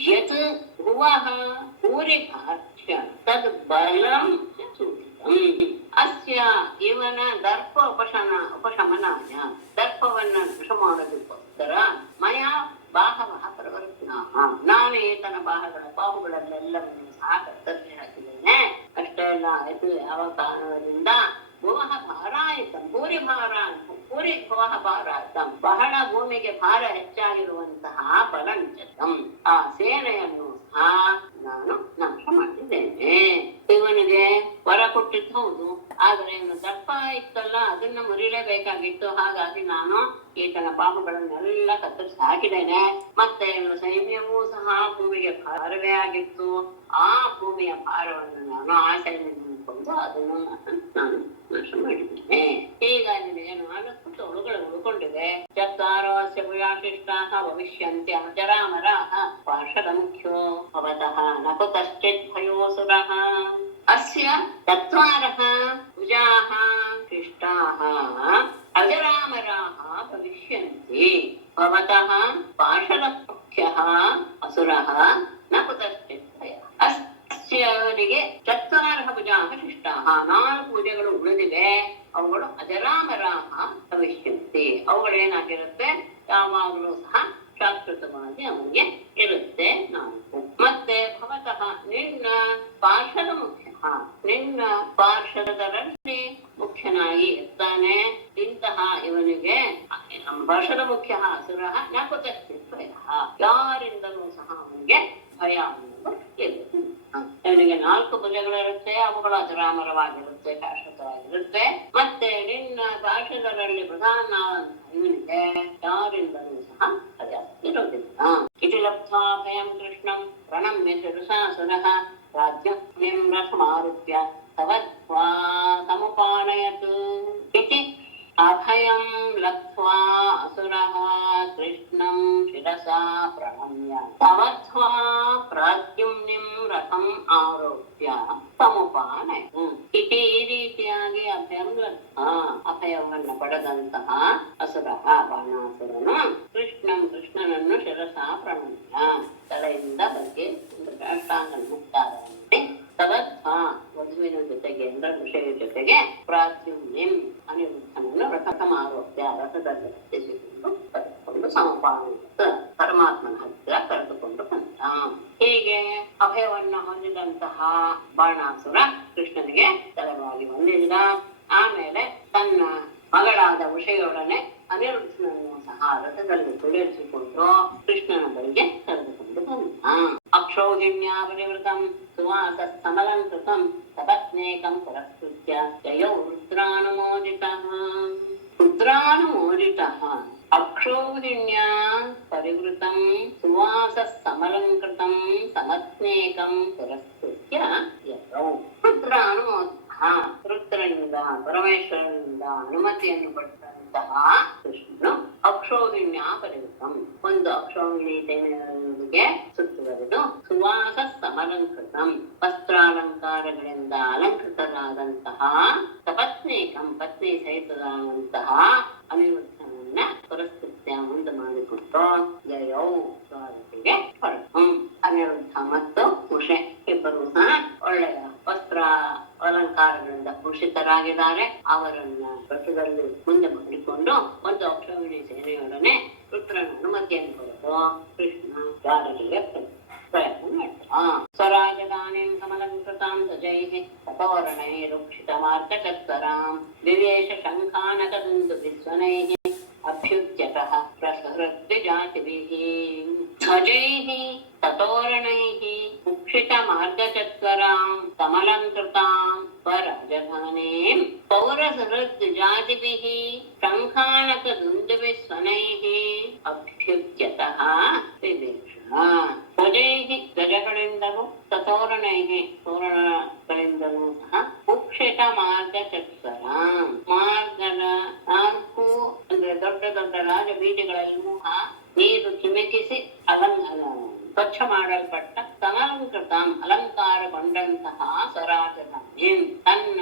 ಯತ್ ಭುವಃ ಪೂರಿಭಾಷ್ಯ ತದ್ ಬಲಂ ಸೂಚಿತಂ. ಅಸ್ಯ ಇವನ ದರ್ಪ ಉಪಶಮನಾಯ, ದರ್ಪವನ್ನ ನಾಶ ಮಾಡೋದಕ್ಕೋಸ್ಕರ ಮಯ ಬಾಹವಃ ಪ್ರವೃತ್ನಾಃ, ನಾನು ಈತನ ಬಾಹುಗಳನ್ನೆಲ್ಲವನ್ನು ಸಹ ಕತ್ತರಿಸಿ ಹಾಕಿದ್ದೇನೆ. ಅಷ್ಟೇ ಅಲ್ಲ, ಇದು ಯಾವ ಕಾರಣದಿಂದ ಭುವಃ ಭಾರಾಯಿತಂ, ಭೂರಿ ಭಾರ, ಭೂರಿ ಭುವಃ ಭಾರಾಯಿತಂ, ಬಹಳ ಭೂಮಿಗೆ ಭಾರ ಹೆಚ್ಚಾಗಿರುವಂತಹ ಬಲಂಚತಂ, ಆ ಸೇನೆಯನ್ನು ಸಹ ನಾನು ನಾಶ ಮಾಡಿದ್ದೇನೆ. ಇವನಿಗೆ ವರ ಕೊಟ್ಟಿದ್ದು ಹೌದು, ಆದ್ರೆ ಇವನು ದರ್ಪ ಇತ್ತಲ್ಲ ಅದನ್ನ ಮುರಿಲೇಬೇಕಾಗಿತ್ತು. ಹಾಗಾಗಿ ನಾನು ಈತನ ಬಾಹುಗಳನ್ನೆಲ್ಲ ಕತ್ತರಿಸಿ ಹಾಕಿದ್ದೇನೆ. ಮತ್ತೆ ಇವನ ಸೈನ್ಯವೂ ಸಹ ಭೂಮಿಗೆ ಭಾರವೇ ಆಗಿತ್ತು. ಆ ಭೂಮಿಯ ಭಾರವನ್ನು ನಾನು ಆ ಸೈನ್ಯ ಕೊಂಡು ಅದನ್ನು ನಾನು ನಾಶ ಮಾಡಿದ್ದೇನೆ. ಹೀಗಾಗಿ ನಿನಗೆ 4 ತೋಳುಗಳು ಉಳ್ಕೊಂಡಿವೆ. ಚತ್ವಾರೋಸ್ಯ ಭುಜಾಶಿಷ್ಟಾಃ ಭವಿಷ್ಯಂತಿ ಅಜರಾಮರಾಃ ಪಾರ್ಷದ ಮುಖ್ಯೋ ಭವತಃ ನ ಕುತಶ್ಚಿತ್ ಭಯೋಸುರಃ. ಅಸ್ಯ ಚತ್ವಾರಃ ಭುಜಾಃ ಶಿಷ್ಟಾಃ ಅಜರಾಮರಾಃ ಭವಿಷ್ಯಂತಿ ಭವತಃ ಪಾರ್ಷದ ಮುಖ್ಯಃ ಅಸುರಃ ನ ಕುತಶ್ಚಿತ್ ಭಯಃ. ಅವನಿಗೆ ಚತ್ವಾರಃ ಭುಜಾಃ ಶಿಷ್ಟಾಃ, 4 ಭುಜಗಳು ಉಳಿದಿವೆ. ಅವುಗಳು ಅಜರಾಮರಾಃ ಭವಿಷ್ಯಂತಿ, ಅವುಗಳೇನಾಗಿರುತ್ತೆ ಯಾವಾಗಲೂ ಸಹ ಶಾಶ್ವತವಾಗಿ ಅವನಿಗೆ ಇರುತ್ತೆ. 4 ಮತ್ತೆ ಭವತಃ ನಿನ್ನ ಪಾರ್ಷದ ಮುಖ್ಯ, ನಿನ್ನ ಪಾರ್ಷದರಲ್ಲಿ ಮುಖ್ಯನಾಗಿ ಇರ್ತಾನೆ. ಇಂತಹ ಇವನಿಗೆ ಪಾರ್ಷದ ಮುಖ್ಯ ಅಸುರಃ ನ ಕುತಶ್ಚಿತ್ ಭಯಃ, ಯಾರಿಂದಲೂ ಸಹ ಅವನಿಗೆ ಭಯ ಅನ್ನೋದು ಇರುತ್ತೆ. ಇವನಿಗೆ 4 ಭುಜಗಳಿರುತ್ತೆ, ಅವುಗಳು ಅಜರಾಮರವಾಗಿರುತ್ತೆ, ಶಾಶ್ವತವಾಗಿರುತ್ತೆ. ಮತ್ತೆ ನಿನ್ನ ಪಾರ್ಷದರಲ್ಲಿ ಪ್ರಧಾನ ಇವನಿಗೆ ಯಾರಿಂದಲೂ ಸಹ ಭಯ ಇರೋದಿಲ್ಲ. ಇತಿ ಲಬ್ಧ್ವಾ ಭಯಂ ಕೃಷ್ಣಂ ಪ್ರಣಮ್ಯ ಶಿರಸಾಸುರಃ ರಾಜ್ಞಂ ರಥಮಾರುಹ್ಯ ತವದ್ವಾ ಸಮುಪಾನಯತ್. ಇತಿ ಅಭಯಂ ಲಬ್ಧ್ವಾ ಅಸುರಃ ಕೃಷ್ಣಂ ಶಿರಸಾ ಪ್ರಣಮ್ಯ ತವದ್ವಾ ಪ್ರಾದ್ಯುಮ್ನಿಂ ರಥಂ ಆರೋಪ್ಯ ಸಮುಪಾನಯತ್. ಇತಿ ಈ ರೀತಿಯಾಗಿ ಅಭಯಂ ಲಬ್ಧ್ವಾ, ಅಭಯವನ್ನು ಪಡೆದಂತಹ ಅಸುರಃ ಬಾಣಾಸುರನು ಕೃಷ್ಣನನ್ನು ಶಿರಸಾ ಪ್ರಣಮ್ಯ ತಲೆಯಿಂದ ಬಗ್ಗೆ ವಿಷಯ ಜೊತೆಗೆ ಪ್ರಾಚ್ಯುಮ್ನಿಂ ಅನಿರುದ್ಧನನ್ನು ರಥಮಾರೋಪ್ಯ ರಥದಲ್ಲಿ ಹತ್ತಿಸಿಕೊಂಡು ಕರೆದುಕೊಂಡು ಸಮಪಾನ ಪರಮಾತ್ಮನ ಹತ್ತಿರ ಕರೆದುಕೊಂಡು ಬಂದ. ಹೀಗೆ ಅಭಯವನ್ನ ಹೊಂದಿದಂತಹ ಬಾಣಾಸುರ ಕೃಷ್ಣನಿಗೆ ತಲೆವಾಗಿ ಬಂದಿದ್ದ. ಆಮೇಲೆ ತನ್ನ ಮಗಳಾದ ಉಷೆಯೊಡನೆ ಅನಿರುದ್ಧನನ್ನು ಸಹ ರಥದಲ್ಲಿ ಕುಳ್ಳಿರಿಸಿಕೊಂಡು ಕೃಷ್ಣನ ಬಳಿಗೆ ಕರೆದುಕೊಂಡು ಬಂದ. ಅಕ್ಷೌಹಿಣ್ಯ ಪರಿವೃತಂ ಸುವಾಸ ಸಮಲಂಕೃತಂ ಸಪತ್ನೇಕಂ ಪುರಸ್ಕೃತ್ಯ ಜಯೌ ರುದ್ರಾನುಮೋದಿತಃ. ರುದ್ರಾನುಮೋದಿತಃ ಅಕ್ಷೌಹಿಣ್ಯ ಪರಿವೃತಂ ಸುವಾಸ ಸಮಲಂಕೃತಂ ಸಮತ್ನೇಕಂ ಪುರಸ್ಕೃತ್ಯ ಜಯೌ ರುದ್ರಾನುಮೋದಿತಃ. ರುದ್ರನಿಂದ ಪರಮೇಶ್ವರನಿಂದ ಅನುಮತಿಯನ್ನು ಪಡೆದಂತಹ ಕೃಷ್ಣನು ಅಕ್ಷೌಹಿಣ್ಯ ಪರಿವೃತಂ ಒಂದು ಅಕ್ಷೌಹಿಣಿ ತೇನಿಗೆ ಸುತ್ತುವರೆದು ಸುವಾಸ ಸಮಲಂಕೃತಂ ವಸ್ತ್ರಾಲಂಕಾರಗಳಿಂದ ಅಲಂಕೃತರಾದಂತಹ ಸಪತ್ನೇಕಂ ಪತ್ನಿ ಸಹಿತರಾದಂತಹ ಅನಿರುದ್ಧನನ್ನ ಪುರಸ್ಕೃತ್ಯ ಮುಂದೆ ಮಾಡಿಕೊಂಡು ಜಯೌ ದ್ವಾರಕೆಗೆ ಹೊರಟು. ಅನಿರುದ್ಧ ಮತ್ತು ಉಷೆ ಇಬ್ಬರು ಸಹ ಒಳ್ಳೆಯ ವಸ್ತ್ರ ಅಲಂಕಾರಗಳಿಂದ ಭೂಷಿತರಾಗಿದ್ದಾರೆ. ಅವರನ್ನ ರಥದಲ್ಲಿ ಮುಂದೆ ಮಾಡಿಕೊಂಡು ಒಂದು ಅಕ್ಷೌಹಿಣಿ ಸೇನೆಯೊಡನೆ ರುದ್ರನ ಅನುಮತಿಯನ್ನು ಕೊಟ್ಟು ಕೃಷ್ಣ ದ್ವಾರಕೆಗೆ ಪ್ರಯತ್ನ ಮಾಡ್ತಾ ಸ್ವರಾಜಧಾನಿಂ ಸಮಲಂಕೃತಾಂ ಸಜೈಃ ತಪೋರಣೈರುಕ್ಷಿತ ಮಾರ್ಗಚತ್ವರಾಂ ವಿವೇಶ ಶಂಖಾನಕದುಂದು ವಿಸ್ವನೈಃ ಅಭ್ಯುದ್ಯತಃ ಪ್ರಸೃದ್ವಿಜಾತಿಭಿಃ ಧ್ವಜೈಃ ತತೋರಣೈಃ ಉಕ್ಷಿತ ಮಾರ್ಗಚತ್ವರಾಂ ಸಮಲಂಕೃತಾಂ ಸ್ವರಾಜಧಾನೀಂ ಪೌರಸಹೃದ್ವಿಜಾತಿಭಿಃ ಶಂಖಾನಕದುಂದುಭಿಸ್ವನೈಃ ಅಭ್ಯುದ್ಯತಃ ವಿವೇಶ. ಧ್ವಜೈಃ ಧ್ವಜಗಳಿಂದಲೂ ತತೋರಣೈಃ ತೋರಣಗಳಿಂದಲೂ ಸಹ ಉಕ್ಷಿತ ಮಾರ್ಗಚತ್ವರ ಮಾರ್ಗದ ನಾಲ್ಕು ಅಂದ್ರೆ ದೊಡ್ಡ ದೊಡ್ಡ ರಾಜ ಬೀದಿಗಳಲ್ಲೂ ಸಹ ನೀರು ಚಿಮುಕಿಸಿ ಸ್ವಚ್ಛ ಮಾಡಲ್ಪಟ್ಟ ಸಮಲಂಕೃತ ಅಲಂಕಾರಗೊಂಡಂತಹ ಸ್ವರಾಜಧಾನಿ ತನ್ನ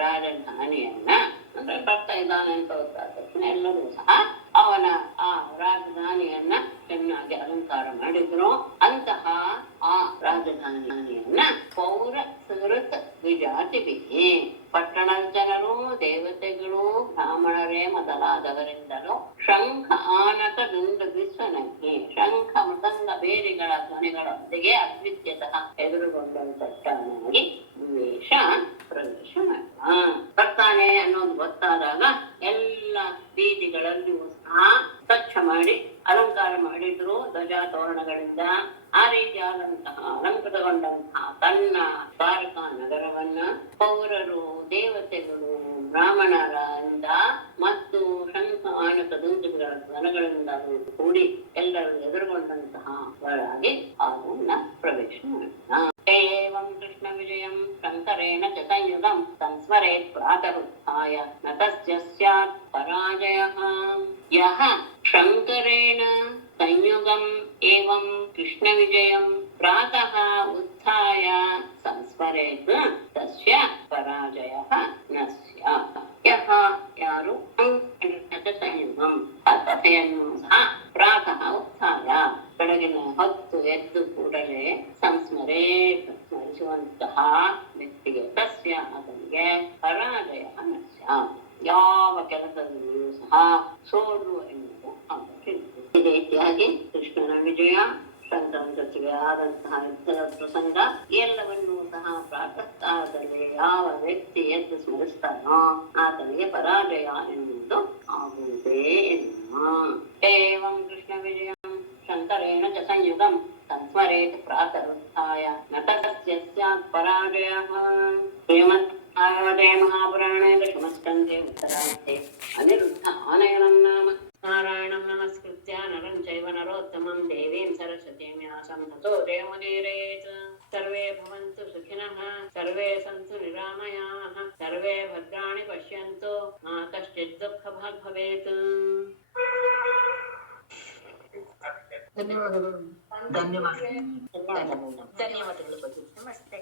ರಾಜಧಾನಿಯನ್ನ ಅಂದ್ರೆ ಬರ್ತಾ ಇದ್ದಾನೆ ಅಂತ ಗೊತ್ತಾದ ತಕ್ಷಣ ಎಲ್ಲರೂ ಸಹ ಅವನ ಆ ರಾಜಧಾನಿಯನ್ನ ಚೆನ್ನಾಗಿ ಅಲಂಕಾರ ಮಾಡಿದ್ರು. ಅಂತಹ ಆ ರಾಜಧಾನಿಯನ್ನ ಪೌರ ಸುಹೃತ್ ವಿಜಾತಿಭಿಹಿ ಪಟ್ಟಣದ ಜನರು ದೇವತೆಗಳು ಬ್ರಾಹ್ಮಣರೇ ಮೊದಲಾದವರಿಂದಲೂ ಶಂಖ ಆನಕ ದುಂಡು ವಿಸ್ವನಕ್ಕೆ ಶಂಖ ಮೃದಂಗ ಬೇರಿಗಳ ಧ್ವನಿಗಳೊಂದಿಗೆ ಅದ್ವಿತೀಯತಃ ಎದುರುಗೊಂಡಂತಟ್ಟಾಗಿ ವಿವೇಶ ಪ್ರವೇಶ ಬರ್ತಾನೆ ಅನ್ನೋದು ಗೊತ್ತಾದಾಗ ಎಲ್ಲ ಬೀದಿಗಳಲ್ಲಿಯೂ ಸಹ ಸ್ವಚ್ಛ ಮಾಡಿ ಅಲಂಕಾರ ಮಾಡಿದ್ರು ಧ್ವಜ ತೋರಣಗಳಿಂದ. ಆ ರೀತಿಯಾದಂತಹ ಅಲಂಕೃತಗೊಂಡಂತಹ ತನ್ನ ದ್ವಾರಕಾ ನಗರವನ್ನ ಪೌರರು ದೇವತೆಗಳು ಬ್ರಾಹ್ಮಣರಿಂದ ಮತ್ತು ಶಂಖ ಆನಕ ದುಂದುಗಳ ಧ್ವನಿಗಳಿಂದ ಕೂಡಿ ಎಲ್ಲರೂ ಎದುರುಗೊಂಡಂತಹ ಒಳಗೆ ಅವನ್ನ ಪ್ರವೇಶ ಮಾಡಿದ. ಏವಂ ಕೃಷ್ಣ ವಿಜಯಂ ಶಂಕರೇಣ ಚ ಸಂಯುಗಂ ಸಂಸ್ಮರೇತ್ ಪ್ರಾತರುತ್ಥಾಯ ನ ತಸ್ಯ ಸ್ಯಾತ್ ಪರಾಜಯಃ. ಯಃ ಶಂಕರೇಣ ಸಂಯುಗಂ ಏವಂ ಕೃಷ್ಣ ವಿಜಯಂ ಪ್ರಾತಃ ಉತ್ಥಾಯ ಸಂಸ್ಮರೇತ್ ತಸ್ಯ ಪರಾಜಯಃ ನ ಸ್ಯಾತ್. ಯಃ ಯಾರು ಸಂಯುಗಂ ಆ ಕಥೆಯನ್ನು ಸಹ ಪ್ರಾತಃ ಉತ್ಥಾಯ ಬೆಳಗಿನ ಹೊತ್ತು ಎದ್ದು ಕೂಡಲೇ ಸಂಸ್ಮರೇತ್ ಸ್ಮರಿಸುವಂತಹ ವ್ಯಕ್ತಿಗೆ ತಸ್ಯ ಅದನಿಗೆ ಪರಾಜಯ ನ ಸ್ಯಾತ್ ಯಾವ ಕೆಲಸದಲ್ಲಿಯೂ ಸಹ ಸೋಲು ಎನ್ನುವುದು ಅವರಿಗೆ. ಇದೇ ರೀತಿಯಾಗಿ ಕೃಷ್ಣನ ವಿಜಯ ಶಂಕರನ ಜೊತೆಗೆ ಆದಂತಹ ಯುದ್ಧದ ಪ್ರಸಂಗ ಎಲ್ಲವನ್ನೂ ಸಹ ಪ್ರಾತಃಕಾಲದಲ್ಲಿ ಯಾವ ವ್ಯಕ್ತಿ ಎದ್ದು ಸ್ಮರಿಸ್ತಾನೋ ಆತನಿಗೆ ಪರಾಜಯ ಎನ್ನುವುದು ಆಗುವುದೇ ಎನ್ನುವ. ಏವಂ ಕೃಷ್ಣ ವಿಜಯಂ ಶಂಕರೇಣ ಚ ಸಂಯುಗಂ ಸಂಸ್ಮರೇತ್ ಪ್ರಾತರುತ್ಥಾಯ ನ ತಸ್ಯ ಸ್ಯಾತ್ ಪರಾಜಯಃ. ಶ್ರೀಮದ್ ಭಾಗವತೆ ಮಹಾಪುರಾಣೇ ದಶಮಸ್ಕಂಧೇ ಉತ್ತರಾರ್ಧೇ ಅನಿರುದ್ಧ ಆನಯನಂ ನಾಮ ನಾರಾಯಣಂ ನಮಸ್ಕೃತ್ಯ ನರಂ ಚೈವ ನರೋತ್ತಮಂ ದೇವೀಂ ಸರಸ್ವತೀಂ ವ್ಯಾಸಂ ತತೋ ಜಯಮುದೀರಯೇತ್. ಸರ್ವೇ ಭವಂತು ಸುಖಿನಃ ಸರ್ವೇ ಸಂತು ನಿರಾಮಯಾಃ ಸರ್ವೇ ಭದ್ರಾಣಿ ಪಶ್ಯಂತು ಮಾ ಕಶ್ಚಿತ್ ದುಃಖಭಾಗ್ ಭವೇತ್. ಧನ್ಯವಾದಗಳು. ಧನ್ಯವಾದಗಳು. ನಮಸ್ತೆ.